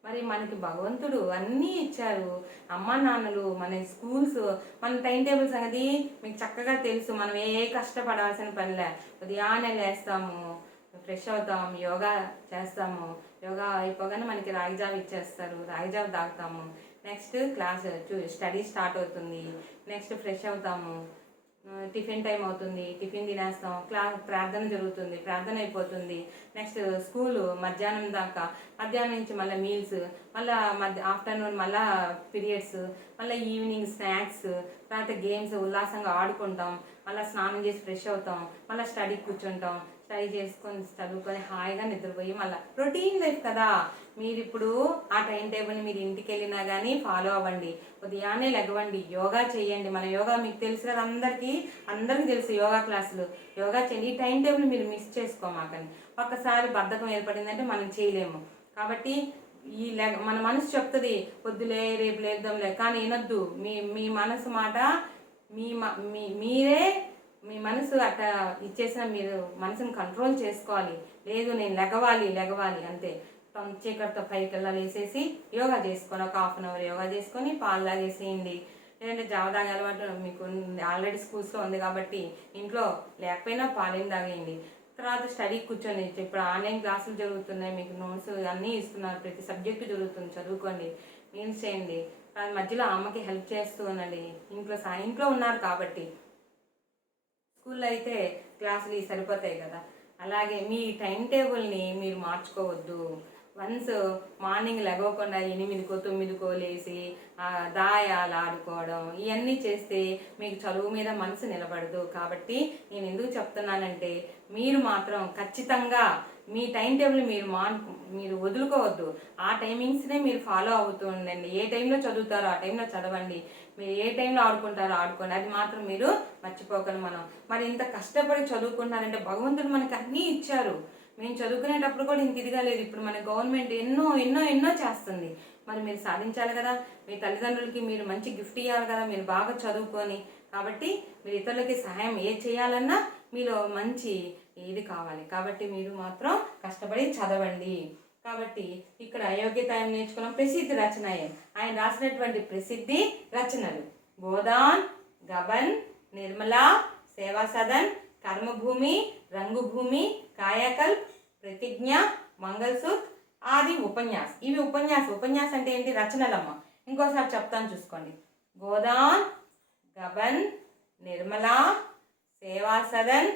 మరి మనకి భగవంతుడు అన్నీ ఇచ్చారు. అమ్మ నాన్నలు, మన స్కూల్స్, మన టైం టేబుల్స్ అనేది మీకు చక్కగా తెలుసు. మనం కష్టపడాల్సిన పనిలే. ఉదయాన్నే లేస్తాము, ఫ్రెష్ అవుతాం, యోగా చేస్తాము. యోగా అయిపోగానే మనకి రాగిజావ ఇచ్చేస్తారు, రాగిజావ తాగుతాము. నెక్స్ట్ క్లాస్ స్టడీ స్టార్ట్ అవుతుంది. నెక్స్ట్ ఫ్రెష్ అవుతాము, టిఫిన్ టైం అవుతుంది, టిఫిన్ తినేస్తాం, ప్రార్థన జరుగుతుంది, ప్రార్థన అయిపోతుంది. నెక్స్ట్ స్కూలు మధ్యాహ్నం దాకా, మధ్యాహ్నం నుంచి మళ్ళీ మీల్స్, మళ్ళీ ఆఫ్టర్నూన్ మళ్ళీ పీరియడ్స్, మళ్ళీ ఈవినింగ్ స్నాక్స్, తర్వాత గేమ్స్ ఉల్లాసంగా ఆడుకుంటాం, మళ్ళీ స్నానం చేసి ఫ్రెష్ అవుతాం, మళ్ళీ స్టడీకి కూర్చుంటాం, స్టడీ చేసుకొని చదువుకొని హాయిగా నిద్రపోయి మళ్ళీ రొటీన్ లైఫ్ కదా. మీరు ఇప్పుడు ఆ టైం టేబుల్ని మీరు ఇంటికి వెళ్ళినా కానీ ఫాలో అవ్వండి. ఉదయాన్నే లెగవండి, యోగా చేయండి. మన యోగా మీకు తెలుసు కదా, అందరికీ తెలుసు యోగా క్లాసులు. యోగా చేయండి. ఈ టైం టేబుల్ మీరు మిస్ చేసుకోమాకండి. ఒక్కసారి బద్ధకం ఏర్పడిందంటే మనం చేయలేము. కాబట్టి మన మనసు చెప్తుంది వద్దులే రేపు లేద్దాంలే, కానీ వినొద్దు. మీ మనసు మాట మీరే మీ మనసు అట్లా ఇచ్చేసిన మీరు మనసుని కంట్రోల్ చేసుకోవాలి. లేదు నేను లెగవాలి అంతే. చీకటితో 5 కల్లా వేసేసి యోగా చేసుకొని ఒక 1/2 అవర్ యోగా చేసుకొని పాలు తాగేసేయండి. లేదంటే జావ తాగే అలవాటు మీకు ఆల్రెడీ స్కూల్స్లో ఉంది కాబట్టి ఇంట్లో లేకపోయినా పాలేం తాగేయండి. తర్వాత స్టడీకి కూర్చొని ఇప్పుడు ఆన్లైన్ క్లాసులు జరుగుతున్నాయి, మీకు నోట్స్ అన్నీ ఇస్తున్నారు, ప్రతి సబ్జెక్టు జరుగుతుంది, చదువుకోండి, మీల్స్ చేయండి. మధ్యలో అమ్మకి హెల్ప్ చేస్తూ ఉండండి. ఇంట్లో ఉన్నారు కాబట్టి. స్కూల్లో అయితే క్లాసులు సరిపోతాయి కదా. అలాగే మీ టైం టేబుల్ని మీరు మార్చుకోవద్దు. వన్స్ మార్నింగ్ లెగవకుండా 8కో 9కో లేసి దాయాలు ఆడుకోవడం ఇవన్నీ చేస్తే మీకు చదువు మీద మనసు నిలబడదు. కాబట్టి నేను ఎందుకు చెప్తున్నానంటే మీరు మాత్రం ఖచ్చితంగా మీ టైం టేబుల్ మీరు వదులుకోవద్దు. ఆ టైమింగ్స్నే మీరు ఫాలో అవుతూ ఉండండి. ఏ టైంలో చదువుతారో ఆ టైంలో చదవండి, మీరు ఏ టైంలో ఆడుకుంటారో ఆడుకోండి. అది మాత్రం మీరు మర్చిపోకండి. మరి ఇంత కష్టపడి చదువుకుంటున్నారంటే భగవంతుడు మనకి అన్నీ ఇచ్చారు. మేము చదువుకునేటప్పుడు కూడా ఇంత ఇదిగా లేదు. ఇప్పుడు మన గవర్నమెంట్ ఎన్నో చేస్తుంది. మరి మీరు సాధించాలి కదా. మీ తల్లిదండ్రులకి మీరు మంచి గిఫ్ట్ ఇవ్వాలి కదా, మీరు బాగా చదువుకొని. కాబట్టి మీరు ఇతరులకి సహాయం చేయాలన్నా మీలో మంచి ఇది కావాలి. కాబట్టి మీరు మాత్రం కష్టపడి చదవండి. కాబట్టి ఇక్కడ యోగ్యతాయం నేర్చుకున్న ప్రసిద్ధి రచనయే ఆయన రాసినటువంటి ప్రసిద్ధి రచనలు గోదాన్, గబన్, నిర్మలా, సేవా సదన్, కర్మభూమి, రంగుభూమి, కాయకల్ప్, ప్రతిజ్ఞ, మంగళసూత్ర, ఆది ఉపన్యాస్. ఇవి ఉపన్యాస్ అంటే ఏంటి? రచనలమ్మ. ఇంకోసారి చెప్తాను చూసుకోండి. గోదాన్, గబన్, నిర్మలా, సేవా సదన్,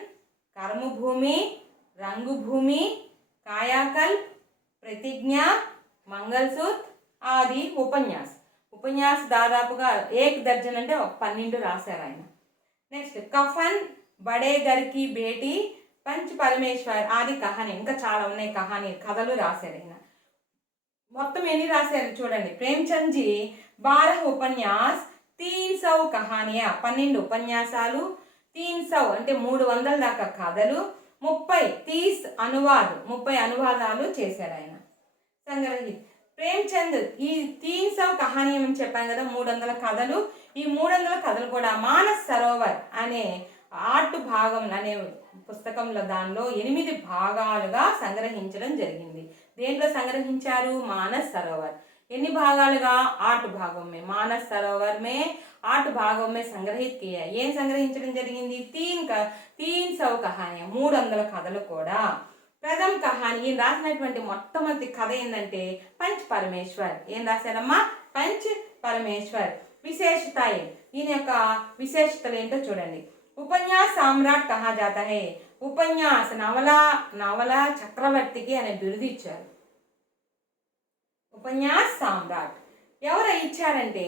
కర్మభూమి, రంగుభూమి, కాయకల్ప్, ప్రతిజ్ఞ, మంగళసూత్ర, ఆది ఉపన్యాస్ దాదాపుగా 1 దర్జన్ అంటే 12 రాశారు ఆయన. నెక్స్ట్ కఫన్, బడే ఘర్ కి బేటీ, పంచ్ పరమేశ్వర్, ఆది కహాని. ఇంకా చాలా ఉన్నాయి కథలు రాశారు ఆయన. మొత్తం ఎన్ని రాశారు చూడండి. ప్రేమ్చంద్ జీ 12 ఉపన్యాస్, 300 కహానియా, 12 ఉపన్యాసాలు, 300 అంటే 300 దాకా కథలు, 30 అనువాదాలు చేశారు ఆయన. సంగ్రహిత్ ప్రేమ్చంద్ ఈ 300 కహానీ అని చెప్పాను కదా, 300 కథలు. ఈ 300 కథలు కూడా మానస్ సరోవర్ అనే ఆర్ట్ భాగం అనే పుస్తకంలో దానిలో 8 భాగాలుగా సంగ్రహించడం జరిగింది. దేంట్లో సంగ్రహించారు? మానస్ సరోవర్. ఎన్ని భాగాలుగా? 8 భాగం మే మానస్ సరోవర్ మే 8 భాగం మే సంగ్రహిత్ కియా. ఏం సంగ్రహించడం జరిగింది? 300 కహానీ, 300 కథలు కూడా. ప్రథమ కహాని ఈయన రాసినటువంటి మొట్టమొదటి కథ ఏంటంటే పంచ్ పరమేశ్వర్. ఏం రాశారమ్మా? పంచ్ పరమేశ్వర్. విశేషతాయి, ఈయన యొక్క విశేషతలు ఏంటో చూడండి. ఉపన్యాస్ సామ్రాట్ కహా జాతా హై. ఉపన్యాస్ నవల చక్రవర్తికి అనే బిరుదు ఇచ్చారు. ఉపన్యాస్ సామ్రాట్ ఎవరు ఇచ్చారంటే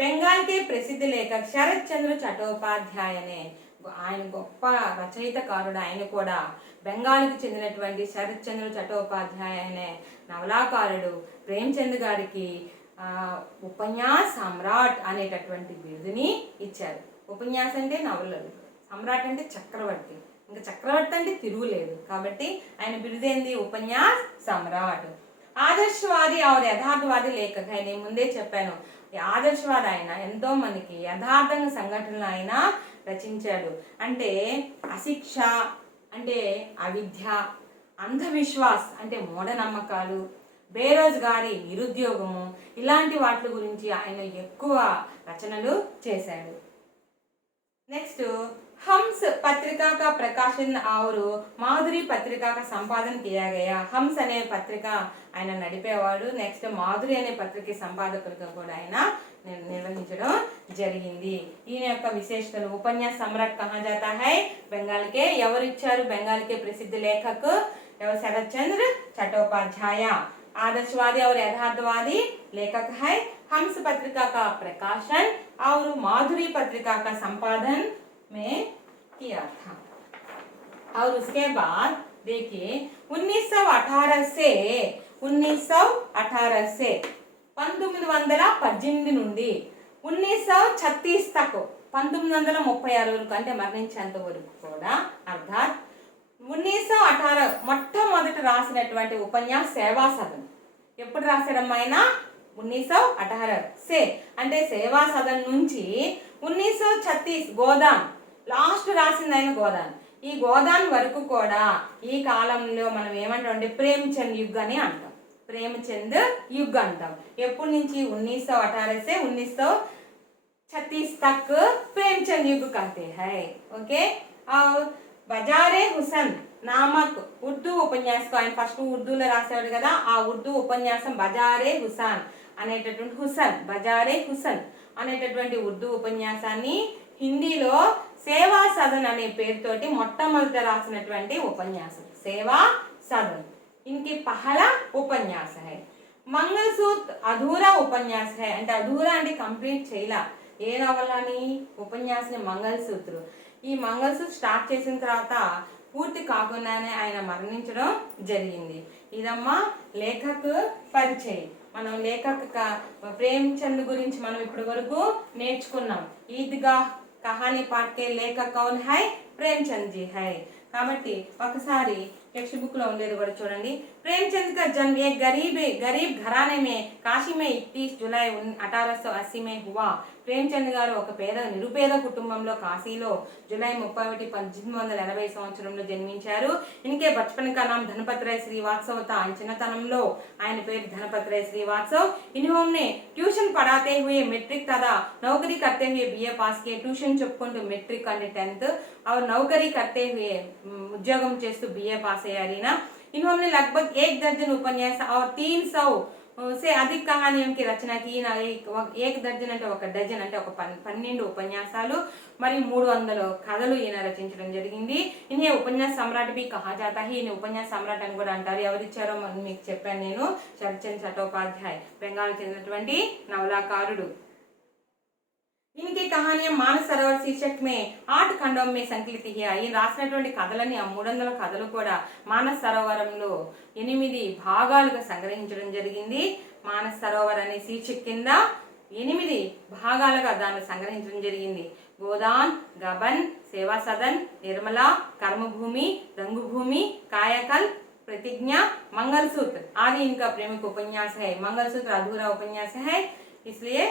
బెంగాల్కే ప్రసిద్ధ లేఖక్ శరత్ చంద్ర చటోపాధ్యాయ అనే ఆయన గొప్ప రచయితకారుడు. ఆయన కూడా బెంగాల్కి చెందినటువంటి శరత్ చంద్ర చటోపాధ్యాయ అనే నవలాకారుడు ప్రేమ్చంద్ గారికి ఉపన్యాస్ సమ్రాట్ అనేటటువంటి బిరుదుని ఇచ్చారు. ఉపన్యాస్ అంటే నవలలు, సమ్రాట్ అంటే చక్రవర్తి. ఇంకా చక్రవర్తి అంటే తిరుగులేదు. కాబట్టి ఆయన బిరుదేంది? ఉపన్యాస్ సమ్రాట్. ఆదర్శవాది ఆవిడ యథార్థవాది లేఖక. నేను ముందే చెప్పాను, ఆదర్శవాది ఆయన ఎంతో మందికి యథార్థంగా సంఘటనలు ఆయన రచించాడు. అంటే అశిక్ష అంటే అవిద్య, అంధవిశ్వాస్ అంటే మూఢనమ్మకాలు, బేరోజ్గారీ నిరుద్యోగము, ఇలాంటి వాటి గురించి ఆయన ఎక్కువ రచనలు చేశాడు. నెక్స్ట్ हम्स पत्रिका का प्रकाशन और माधुरी पत्रिका का संपादन किया गया. हम्स अने पत्रिका ఆయన నడిపేవాడు. నెక్స్ట్ మాధురి అనే పత్రిక సంపాదకులుగా కూడా ఆయన నిర్వహించడం జరిగింది. ఈయన యొక్క విశేషతలు ఉపన్యాస్ సమ్రాట్ కహా జాతా హై. బెంగాల్కే ఎవరు ఇచ్చారు? బెంగాల్కే ప్రసిద్ధ లేఖక్ ఎవరు? శరత్ చంద్ర చటోపాధ్యాయ. आदर्शवादी और यथार्थवादी लेखक है. हम्स पत्रिका का प्रकाशन और माधुरी पत्रिका का संपादन में किया था. और उसके बाद देखिए 1918 से 1918 నుండి 1936 తక్ 1936 వరకు అంటే మరణించేంత వరకు కూడా అర్థాత్ 1918 మొట్టమొదటి రాసినటువంటి ఉపన్యాస సేవా సదన్. ఎప్పుడు రాశాడమ్మా ఆయన? 1918 సే అంటే సేవా సదన్ నుంచి 1936 గోదాన్, లాస్ట్ రాసింది ఆయన గోదాన్. ఈ గోదాన్ వరకు కూడా ఈ కాలంలో మనం ఏమంటాం ప్రేమ్చంద్ యుగ్ అని అంటాం. प्रेमचंद युग अंटाम. एप्पुडु नुंची 1918 से 1936 तक प्रेमचंद युग कहते हैं. ओके. और बजारे हुसन नामक उर्दू उपन्यास को फस्ट उर्दू रासाడు కదా ఆ ఉర్దూ ఉపన్యాసం బజారే హుసన్ అనేటటువంటి బజారే హుసన్ అనేటటువంటి ఉర్దూ ఉపన్యాసాన్ని హిందీలో సేవా సదన్ అనే పేరుతోటి మొట్టమొదట రాసినటువంటి ఉపన్యాసం సేవా सदन. इनकी पहला उपन्यास है. मंगलसूत्र अधूरा उपन्यास है. అంటే అధూరా అంటే కంప్లీట్ చేయలా. ఏ నవలని ఉపన్యాసని మంగళసూత్ర. ఈ మంగళసూత్ర స్టార్ట్ చేసిన తర్వాత పూర్తి కాకుండానే ఆయన మరణించడం జరిగింది. ఇదమ్మా లేఖక పరిచయం. మనం లేఖక ప్రేమచంద్ గురించి మనం ఇప్పటి వరకు నేర్చుకున్నాం. ఈద్గా కహానీ పాఠ్ కే లేఖక్ కౌన్ హై? प्रेमचंद जी है. కాబట్టి ఒకసారి टेक्स्ट बुक లో ఉండేది కూడా చూడండి. प्रेमचंद का जन्म एक गरीब घराने में काशी में 31 जुलाई 1880 में हुआ. ప్రేమచంద్ గారు ఒక నిరుపేద కుటుంబంలో కాశీలో జూలై 31 1880 సంవత్సరంలో జన్మించారు. इनके बचपन का नाम धनपत राय श्रीवास्तव था. ఆయన చిన్నతనంలో ఆయన పేరు धनपत राय श्रीवास्तव. इन्होंने ट्यूशन पढ़ाते हुए मैट्रिक तथा नौकरी करते हुए बीए पास किए. ट्यूशन చెప్పుకుంటూ మెట్రిక్ అంటే 10th और नौकरी करते हुए उद्योगम చేస్తూ बीए पास अయ్యారు. इन्होंने लगभग 1 दर्जन उपन्यास और 300 से अधिक कहानियों की रचना की. 1 दर्जन అంటే ఒక డజన్ అంటే ఒక 12 ఉపన్యాసాలు మరియు 300 కథలు ఈయన రచించడం జరిగింది. ఇన్హే ఉపన్యాస సమ్రాట్ भी कहा जाता है. ఈయన ఉపన్యాస సమ్రాట్ అని కూడా అంటారు. ఎవరిచ్చారో మీకు చెప్పాను నేను. శరత్చంద్ర చట్టోపాధ్యాయ్ బెంగాల్ చెందినటువంటి నవలాకారుడు. इनकी कहानियां मानस सरोवर शीर्षक में 8 खंडों में संकलित है. ఈ రాసినటువంటి కథలని 300 కథలు కూడా మానస్ సరోవరంలో 8 భాగాలుగా సంగ్రహించడం జరిగింది. మానస్ సరోవర్ అనే శీర్షిక కింద 8 భాగాలుగా దాన్ని సంగ్రహించడం జరిగింది. గోదాన్, గబన్, సేవా సదన్, నిర్మలా, कर्मभूमि, रंगभूमि, कायाकल्प, प्रतिज्ञा, मंगलसूत्र आदि इनका प्रेमिक उपन्यास है. मंगलसूत्र अधूरा उपन्यास है. इसलिए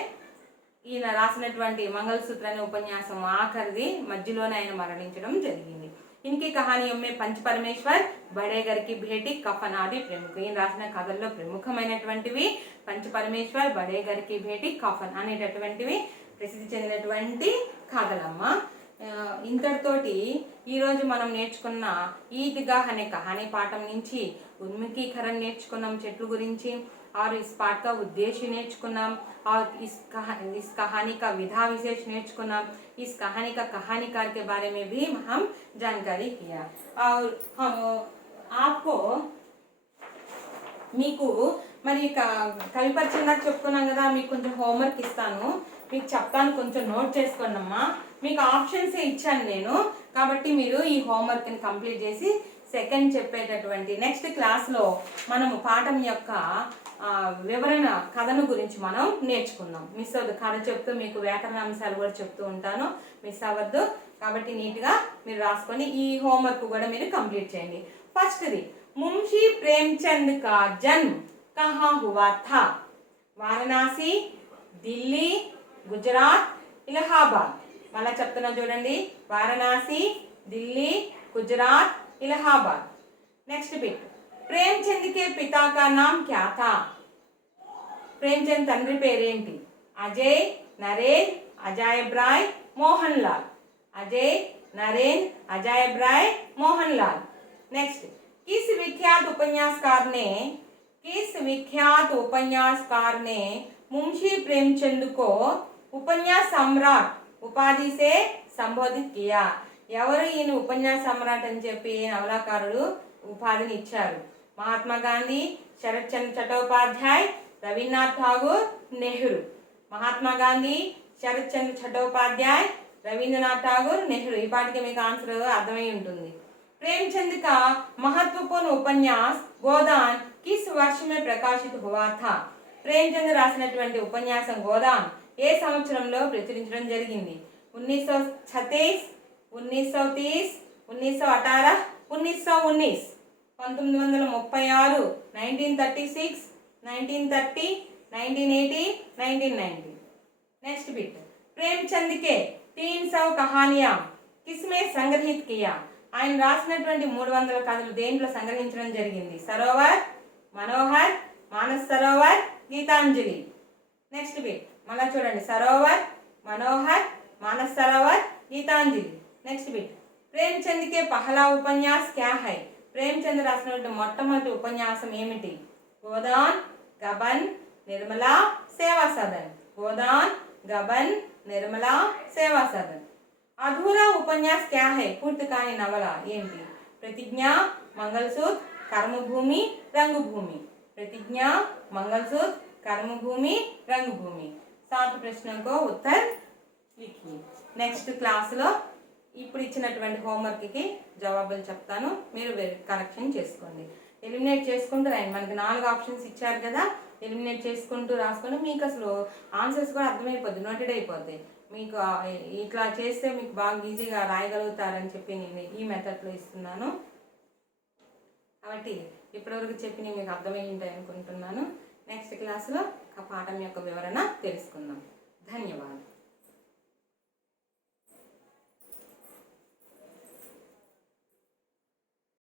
ఈయన రాసినటువంటి మంగళసూత్ర అనే ఉపన్యాసం ఆఖరిది మధ్యలోనే ఆయన మరణించడం జరిగింది. ఇన్కి కహానియం మే పంచ పరమేశ్వర్, బడే ఘర్ కి భేటీ, కఫన్ ఆది ప్రముఖ. ఈయన రాసిన కథల్లో ప్రముఖమైనటువంటివి పంచ పరమేశ్వర్, బడే ఘర్ కి భేటీ, కఫన్ అనేటటువంటివి ప్రసిద్ధి చెందినటువంటి కథలమ్మ. ఇంతటితోటి ఈరోజు మనం నేర్చుకున్న ఈద్గాహ్ అనే కహానీ పాఠం నుంచి ఉన్ముఖీకరణ నేర్చుకున్నాం చెట్లు గురించి. और इस पाठ का उद्देश्य नेर्చుకున్నాం. और इस कहानी का विधा विशेष नेर्చుకున్నాం. इस कहानी का कहानीकार के बारे में भी हम जानकारी किया. और हम आपको మీకు మరి కవి పరిచయం దాకా చెప్పుకున్నాం కదా. మీకు కొంచెం హోంవర్క్ ఇస్తాను, మీకు చెప్తాను, కొంచెం నోట్ చేసుకోండి అమ్మా. మీకు ఆప్షన్స్ ఇచ్చాను నేను, కాబట్టి మీరు ఈ హోంవర్క్ని కంప్లీట్ చేసి సెకండ్ చెప్పేటటువంటి నెక్స్ట్ క్లాస్లో మనము పాఠం యొక్క వివరణ కథను గురించి మనం నేర్చుకుందాం. మిస్ అవ్వద్దు. కథ చెప్తూ మీకు వ్యాకరణ అంశాలు కూడా చెప్తూ ఉంటాను, మిస్ అవ్వద్దు. కాబట్టి నీట్గా మీరు రాసుకొని ఈ హోంవర్క్ కూడా మీరు కంప్లీట్ చేయండి. ఫస్ట్ది मुंशी प्रेमचंद का जन्म कहाँ हुआ था? वाराणसी, दिल्ली, गुजरात, इलाहाबाद. మళ్ళా చెప్తున్నా చూడండి. వారణాసి, ఢిల్లీ, గుజరాత్, इलाहाबाद. नेक्स्ट बिट प्रेमचंद के पिता का नाम क्या था? प्रेमचंद తండ్రి పేరేంటి? అజయ్, నరేన్, అజాయబ్ రాయ్, మోహన్ లాల్. అజయ్, నరేన్, అజాయబ్ రాయ్, మోహన్ लाल. नेक्स्ट किस विख्यात उपन्यासकार ने मुंशी प्रेमचंद को उपन्यास सम्राट उपाधि से संबोधित किया? ఎవరు ఈయన ఉపన్యాస సమ్రాట్ అని చెప్పి నవలాకారుడు ఉపాధిని ఇచ్చారు? మహాత్మా గాంధీ, శరత్చంద్ర చట్టోపాధ్యాయ్, రవీంద్రనాథ్ ఠాగూర్, నెహ్రూ. మహాత్మా గాంధీ, శరత్చంద్ర చట్టోపాధ్యాయ్, రవీంద్రనాథ్ ఠాగూర్, నెహ్రూ. ఈ పాటికి మీకు ఆన్సర్ అర్థమై ఉంటుంది. प्रेमचंद का महत्वपूर्ण उपन्यास गोदान किस वर्ष में प्रकाशित हुआ था? प्रेमचंद రాసినటువంటి ఉపన్యాసం గోదాన్ ఏ సంవత్సరంలో ప్రచురించడం జరిగింది? 1936, 1930, 1918, 1919. 1936, 1936, 1930, 1980, 1990. నెక్స్ట్ బిట్ प्रेमचंद के 300 कहानियां किसमें संग्रहित किया ఆయన రాసినటువంటి 300 కథలు దేంట్లో సంగ్రహించడం జరిగింది సరోవర్ మనోహర్ మానస్ సరోవర్ గీతాంజలి నెక్స్ట్ బిట్ మళ్ళీ చూడండి సరోవర్ మనోహర్ మానస్ సరోవర్ గీతాంజలి నెక్స్ట్ బిట్ ప్రేమచంద్ కే పహలా ఉపన్యాస్ క్యా హై ప్రేమచంద్ రాసినటువంటి మొట్టమొదటి ఉపన్యాసం ఏమిటి గోదాన్ గబన్ నిర్మలా సేవా సదన్ గోదాన్ గబన్ నిర్మలా సేవా సదన్ అధూరా ఉపన్యాస్ క్యా హై పూర్తి కాని నవల ఏంటి प्रतिज्ञा मंगलसूत्र कर्मभूमि रंगभूमि प्रतिज्ञा मंगलसूत्र कर्मभूमि रंगभूमि 7 प्रश्नों को उत्तर लिखिए నెక్స్ట్ క్లాస్లో ఇప్పుడు ఇచ్చినటువంటి హోంవర్క్కి జవాబులు చెప్తాను మీరు కరెక్షన్ చేసుకోండి ఎలిమినేట్ చేసుకుంటూ రాయండి మనకి 4 ఆప్షన్స్ ఇచ్చారు కదా ఎలిమినేట్ చేసుకుంటూ రాసుకొని మీకు అసలు ఆన్సర్స్ కూడా అర్థమైపోద్ది నోటెడ్ అయిపోతాయి మీకు ఇట్లా చేస్తే మీకు బాగా ఈజీగా రాయగలుగుతారని చెప్పి నేను ఈ మెథడ్లో ఇస్తున్నాను కాబట్టి ఇప్పటివరకు చెప్పి మీకు అర్థమై ఉంటాయి అనుకుంటున్నాను నెక్స్ట్ క్లాస్లో ఆ పాఠం యొక్క వివరణ తెలుసుకుందాం ధన్యవాదాలు